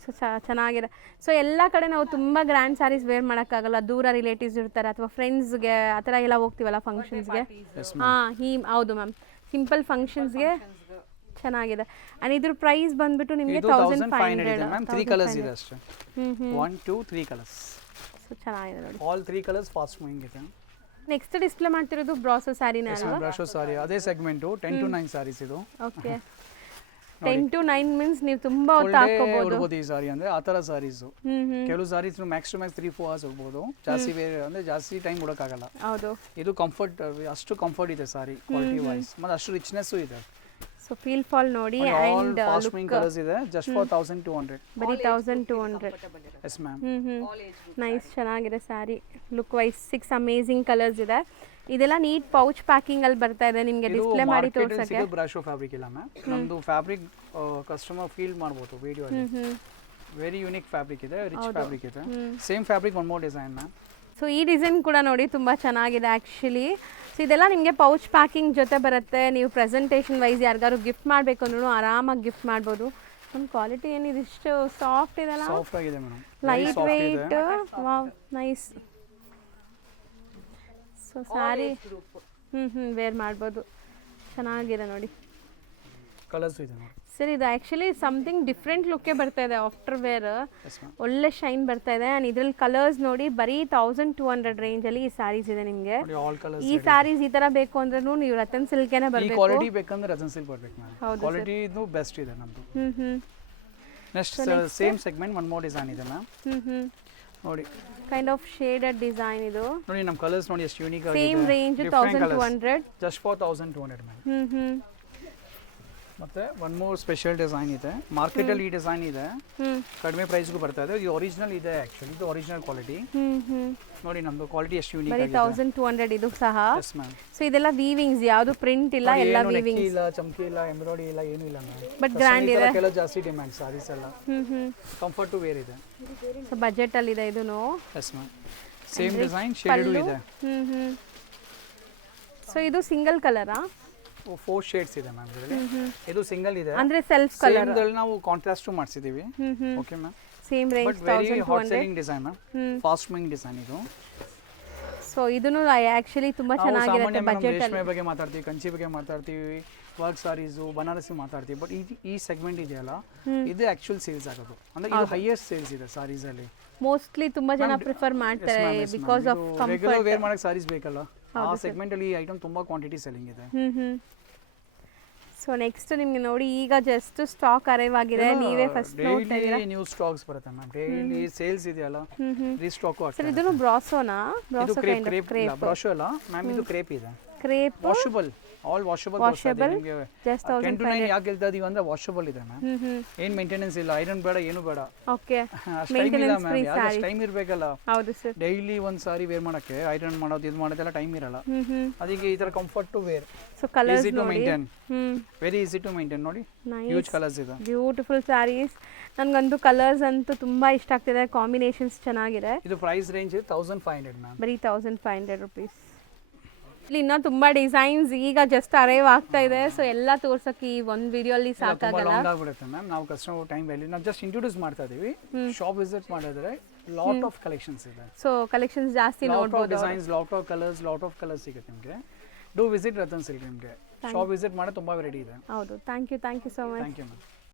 ಸೊ ಚೆನ್ನಾಗಿದೆ. ಸೊ ಎಲ್ಲ ಕಡೆ ನಾವು ತುಂಬ ಗ್ರ್ಯಾಂಡ್ ಸ್ಯಾರೀಸ್ ವೇರ್ ಮಾಡೋಕ್ಕಾಗಲ್ಲ, ದೂರ ರಿಲೇಟಿವ್ಸ್ ಇರ್ತಾರೆ ಅಥವಾ ಫ್ರೆಂಡ್ಸ್ಗೆ ಆ ಥರ ಎಲ್ಲ ಹೋಗ್ತೀವಲ್ಲ ಫಂಕ್ಷನ್ಸ್ಗೆ. ಹೌದು ಮ್ಯಾಮ್, ಸಿಂಪಲ್ ಫಂಕ್ಷನ್ಸ್ಗೆ ಚೆನ್ನಾಗಿದೆ. ಅಂಡ್ ಇದ್ರ ಪ್ರೈಸ್ ಬಂದ್ಬಿಟ್ಟು ನಿಮಗೆ 1,500 ಇದೆ ಮ್ಯಾಮ್. 3 ಕಲರ್ಸ್ ಇದೆ ಅಷ್ಟೇ. 1 2 3 ಕಲರ್ಸ್. ಸೊ ಚೆನ್ನಾಗಿದೆ ನೋಡಿ, ಆಲ್ 3 ಕಲರ್ಸ್ ಫಾಸ್ಟ್ ಮೂವಿಂಗ್ ಇದೆ. ನೆಕ್ಸ್ಟ್ ಡಿಸ್ಪ್ಲೇ ಮಾಡ್ತಿರೋದು ಬ್ರಾಸೋ ಸ್ಯಾರಿನೇ ಅಲ್ವಾ? ಬ್ರಾಸೋ ಸಾರಿ ಅದೇ ಸೆಗ್ಮೆಂಟ್. 10 to 9 ಸಾರೀಸ್ ಇದು. ಓಕೆ, 10 to 9 ಮೀನ್ಸ್ ನೀವು ತುಂಬಾ ಹೊತ್ತು ಹಾಕೋಬಹುದು ಈ ಸಾರಿ ಅಂದ್ರೆ ಆ ತರ ಸಾರೀಸ್. ಕೆಲವು saris max to max 3-4 hours ಹೋಗ್ಬೋದು. ಜಾಸ್ತಿ ವೇರ್ ಅಂದ್ರೆ ಜಾಸ್ತಿ ಟೈಮ್ ಉಡಕ್ಕಾಗಲ್ಲ. ಹೌದು, ಇದು ಕಂಫರ್ಟ್, ಅಷ್ಟು ಕಂಫರ್ಟ್ ಇದೆ ಸಾರಿ ಕ್ವಾಲಿಟಿ ವೈಸ್, ಮತ್ತೆ ಅಷ್ಟು ರಿಚ್ನೆಸ್ ಇದೆ. ಸೊ ಫೀಲ್ ಫಾಲ್ ನೋಡಿ. ಅಂಡ್ ಲುಕ್ ಕಲರ್ಸ್ ಇದೆ ಜಸ್ಟ್ ಫಾರ್ 1,200. ಬರೀ 1,200. Yes ma'am. ನೈಸ್, ಚೆನ್ನಾಗಿದೆ sari look wise. 6 amazing colours ಇದೆ. ಇದೆಲ್ಲ ನೀಟ್ ಪೌಚ್ ಪ್ಯಾಕಿಂಗ್ ಅಲ್ಲಿ ಬರ್ತಾ ಇದೆ ನಿಮಗೆ ಡಿಸ್ಪ್ಲೇ ಮಾಡಿ ತೋರಿಸಕ್ಕೆ. ಇದು ಬ್ರಾಶೋ ಫ್ಯಾಬ್ರಿಕ್ ಇಲ್ಲ ಮ್ಯಾಮ್. ನಮ್ದು ಫ್ಯಾಬ್ರಿಕ್ ಕಸ್ಟಮರ್ ಫೀಲ್ ಮಾಡಬಹುದು ವಿಡಿಯೋ ಅಲ್ಲಿ. ವೆರಿ ಯೂನಿಕ್ ಫ್ಯಾಬ್ರಿಕ್ ಇದೆ, ರಿಚ್ ಫ್ಯಾಬ್ರಿಕ್ ಇದೆ. Same fabric one more design ma'am. So ಈ ಡಿಸೈನ್ ಕೂಡ ನೋಡಿ ತುಂಬ ಚೆನ್ನಾಗಿದೆ ಆ್ಯಕ್ಚುಲಿ. ಸೊ ಇದೆಲ್ಲ ನಿಮಗೆ ಪೌಚ್ ಪ್ಯಾಕಿಂಗ್ ಜೊತೆ ಬರುತ್ತೆ. ನೀವು ಪ್ರೆಸೆಂಟೇಷನ್ ವೈಸ್ ಯಾರಿಗಾದ್ರು ಗಿಫ್ಟ್ ಮಾಡಬೇಕು ಅಂದ್ರೂ ಆರಾಮಾಗಿ ಗಿಫ್ಟ್ ಮಾಡ್ಬೋದು. ಒಂದು ಕ್ವಾಲಿಟಿ ಏನಿದೆ, ಇಷ್ಟು ಸಾಫ್ಟ್ ಇದೆಲ್ಲ, ಸಾಫ್ಟ್ ಆಗಿದೆ madam, light weight. Wow, nice. So sari wear ಮಾಡ್ಬೋದು, ಚೆನ್ನಾಗಿದೆ ನೋಡಿ. ಕಲರ್ಸ್ ಇದೆ ನೋಡಿ ಸರ್ ಇದು ಆ್ಯಕ್ಚುಲಿ ಸಮಥಿಂಗ್ ಡಿಫ್ರೆಂಟ್ ಲುಕ್ಕೇ ಬರ್ತಾ ಇದೆ ಆಫ್ಟರ್ ವೇರ್. Yes ma'am. ಒಳ್ಳೆ ಶೈನ್ ಬರ್ತಾ ಇದೆ. ಆ್ಯಂಡ್ ಇದ್ರಲ್ಲಿ ಕಲರ್ಸ್ ನೋಡಿ ಬರೀ 1200 ರೇಂಜಲ್ಲಿ ಈ ಸ್ಯಾರೀಸ್ ಇದೆ ನಿಮಗೆ. ನೋಡಿ ಆಲ್ ಕಲರ್ಸ್. ಈ ಸ್ಯಾರೀಸ್ ಈ ಥರ ಬೇಕು ಅಂದ್ರೂ ನೀವು ರತನ್ ಸಿಲ್ಕೇನೆ ಈ ಬರಬೇಕು. ಕ್ವಾಲಿಟಿ ಬೇಕಂದ್ರೆ ರತನ್ ಸಿಲ್ಕ್ ಬರ್ಬೇಕು ಮ್ಯಾಮ್. ಹೌದು ಕ್ವಾಲಿಟಿ ಇದು ಬೆಸ್ಟ್ ಇದೆ ನಮ್ಮದು. Next next? Same segment one more design ಇದೆ ಮ್ಯಾಮ್. ನೋಡಿ ಕೈಂಡ್ ಆಫ್ ಶೇಡೆಡ್ ಡಿಸೈನ್ ಇದು. ನೋಡಿ ನಮ್ಮ ಕಲರ್ಸ್ ನೋಡಿ ಎಷ್ಟು ಯೂನಿಕ್ ಆಗಿದೆ. Same range 1200. Just for 1200 ma'am. ಮತ್ತೆ ಒನ್ ಮೋರ್ ಸ್ಪೆಷಲ್ ಡಿಸೈನ್ ಇದೆ. ಮಾರ್ಕೆಟ್ ಅಲ್ಲಿ ಈ ಡಿಸೈನ್ ಇದೆ, ಕಡಿಮೆ ಪ್ರೈಸ್ಗೂ ಬರ್ತಾ ಇದೆ. ಇದು ಒರಿಜಿನಲ್ ಇದೆ ಆಕ್ಚುಲಿ, ಇದು ಒರಿಜಿನಲ್ ಕ್ವಾಲಿಟಿ. ನೋಡಿ ನಮ್ದು ಕ್ವಾಲಿಟಿ ಎಷ್ಟು ಯೂನಿಕ್ ಬರೀ ಆಗಿದೆ. 1200 ಇದು ಸಹ. S ma'am. ಸೊ ಇದೆಲ್ಲ ವೀವಿಂಗ್ಸ್, ಯಾವುದು ಪ್ರಿಂಟ್ ಇಲ್ಲ, ಎಲ್ಲ ವೀವಿಂಗ್ಸ್. ಇಲ್ಲ ಚಮಕಿ ಇಲ್ಲ, ಎಂಬ್ರಾಯ್ಡರಿ ಇಲ್ಲ, ಏನೂ ಇಲ್ಲ ಮ್ಯಾಮ್. ಬಟ್ ಗ್ರ್ಯಾಂಡ್ ಇದೆ. ಕೆಲ ಜಾಸ್ತಿ ಡಿಮ್ಯಾಂಡ್ ಸಾರೀಸ್ ಎಲ್ಲ. ಕಂಫರ್ಟ್ ಟು ವೇರ್ ಇದೆ. ಸೊ ಬಜೆಟ್ ಅಲ್ಲಿ ಇದೆ ಇದೂನು. Yes ma'am. Same design shaded ಇದೆ. ಸೊ ಇದು ಸಿಂಗಲ್ ಕಲರಾ? 4 ಶೇಡ್ಸ್ ಇದೆ ಮ್ಯಾಮ್ ಇದರಲ್ಲಿ. ಇದು ಸಿಂಗಲ್ ಇದೆ, ಅಂದ್ರೆ ಸೆಲ್ಫ್ ಕಲರ್. ಸೇಮ್ ನಾವು ಕಾಂಟ್ರಾಸ್ಟ್ ಮಾಡಿಸಿದೀವಿ. Okay ma'am. Same range but very hot selling design ma'am. Fast moving design ಇದು. ಸೊ ಇದನ್ನು ಆಕ್ಚುಲಿ ತುಂಬಾ ಚೆನ್ನಾಗಿರುತ್ತೆ ಬಜೆಟ್ ಅಲ್ಲಿ. ರೇಷ್ಮೆ ಬಗ್ಗೆ ಮಾತಾಡ್ತೀವಿ, ಕಂಚಿ ಬಗ್ಗೆ ಮಾತಾಡ್ತೀವಿ, ವರ್ಕ್ ಸಾರೀಸು, ಬನಾರಸಿ ಮಾತಾಡ್ತೀವಿ. ಬಟ್ ಈ ಸೆಗ್ಮೆಂಟ್ ಇದೆಯಲ್ಲ, ಇದು ಆಕ್ಚುಲ್ ಸೇಲ್ಸ್ ಆಗೋದು. ಅಂದ್ರೆ ಇದು ಹೈಯೆಸ್ಟ್ ಸೇಲ್ಸ್ ಇದೆ ಸಾರೀಸ್ ಅಲ್ಲಿ. ಮೋಸ್ಟ್ಲಿ ತುಂಬಾ ಜನ ಪ್ರಿಫರ್ ಮಾಡ್ತಾರೆ because of comfort. Regular wear ಮಾಡಕ್ಕೆ ಸಾರೀಸ್ ಬೇಕಲ್ಲ, ಆ ಸೆಗ್ಮೆಂಟ್ ಅಲ್ಲಿ ಈ ಐಟಮ್ ತುಂಬಾ ಕ್ವಾಂಟಿಟಿ ಸೆಲ್ಲಿಂಗ್ ಇದೆ. ಸೊ ನೆಕ್ಸ್ಟ್ ನಿಮ್ಗೆ ನೋಡಿ ಈಗ ಜಸ್ಟ್ ಸ್ಟಾಕ್ ಅರೈವ್ ಆಗಿದೆ, ನೀವೇ ಫಸ್ಟ್ ನೋಡ್ತಾ ಇದ್ದೀರಾ. ನ್ಯೂ ಸ್ಟಾಕ್ಸ್ ಬರುತ್ತೆ ಮ್ಯಾಮ್. ಡೈಲಿ ಸೇಲ್ಸ್ ಇದೆಯಲ್ಲ, ರೀಸ್ಟಾಕ್ ಆಗ್ತದೆ. ಸರ್ ಇದನ್ನು ಬ್ರಾಸೋನಾ? ಇದು brasso crepe kind of crepe brasso ಅಲ್ಲ ಮ್ಯಾಮ್, ಇದು ಕ್ರೇಪ್ ಇದೆ. Crepe washable, all washable. Just 10 to 9 ಯಾಕೆ ಹೇಳ್ತಾ ಇದೀವಿ ಅಂದ್ರೆ ವಾಷಬಲ್ ಇದೆ ಮ್ಯಾಮ್. ಏನ್ ಮೇಂಟೆನೆನ್ಸ್ ಇಲ್ಲ, ಐರನ್ ಬೇಡ, ಏನು ಬೇಡ. ಓಕೆ, ಅಷ್ಟು ಟೈಮ್ ಇಲ್ಲ ಮ್ಯಾಮ್, ಯಾಕೆ ಟೈಮ್ ಇರಬೇಕಲ್ಲ. ಹೌದು ಸರ್. ಡೈಲಿ ಒಂದು ಸಾರಿ ವೇರ್ ಮಾಡಕ್ಕೆ ಐರನ್ ಮಾಡೋದು ಇದು ಮಾಡೋದೆಲ್ಲ ಟೈಮ್ ಇರಲ್ಲ. ಅದಕ್ಕೆ ಈ ತರ comfort to wear, so colours easy to ನೋಡಿ. Maintain, very easy to maintain. ನೋಡಿ ಹ್ಯೂಜ್ ಕಲರ್ಸ್ ಇದೆ, ಬ್ಯೂಟಿಫುಲ್ ಸ್ಯಾರೀಸ್. ನನಗಂತೂ ಕಲರ್ಸ್ ಅಂತೂ ತುಂಬಾ ಇಷ್ಟ ಆಗ್ತಿದೆ, ಕಾಂಬಿನೇಷನ್ಸ್ ಚೆನ್ನಾಗಿದೆ. ಇದು ಪ್ರೈಸ್ ರೇಂಜ್ 1500 ಮ್ಯಾಮ್. ಬರೀ 1500 ರುಪೀಸ್. ಇಲ್ಲಿ ಇನ್ನೂ ತುಂಬ ಡಿಸೈನ್ಸ್ ಈಗ ಜಸ್ಟ್ ಅರೈವ್ ಆಗ್ತಾ ಇದೆ. ಸೊ ಎಲ್ಲ ತೋರ್ಸಕ್ಕೆ ಈ ಒಂದು ವಿಡಿಯೋಲಿ ಸಾಕಾಗಲ್ಲ, ಲಾಂಗ್ ಆಗ್ಬಿಡುತ್ತೆ ಮ್ಯಾಮ್. ನಾವು ಕಸ್ಟಮರ್ ಟೈಮ್ ವ್ಯಾಲ್ಯೂ ನಾವು ಜಸ್ಟ್ ಇಂಟ್ರೊಡ್ಯೂಸ್ ಮಾಡ್ತಾ ಇದೀವಿ. ಶಾಪ್ ವಿಸಿಟ್ ಮಾಡಿದ್ರೆ ಲಾಟ್ ಆಫ್ ಕಲೆಕ್ಷನ್ಸ್ ಇದೆ. ಸೊ ಕಲೆಕ್ಷನ್ಸ್ ಜಾಸ್ತಿ ನೋಡ್ಬೋದು, ಡಿಸೈನ್ಸ್, ಲಾಟ್ ಆಫ್ ಕಲರ್ಸ್ ಸಿಗುತ್ತೆ ನಿಮಗೆ. Do visit Ratan silk. ನಿಮಗೆ ಶಾಪ್ ವಿಸಿಟ್ ಮಾಡಿ ತುಂಬಾ ವೆರೈಟಿ ಇದೆ. ಹೌದು. Thank you so much. Thank you ma'am.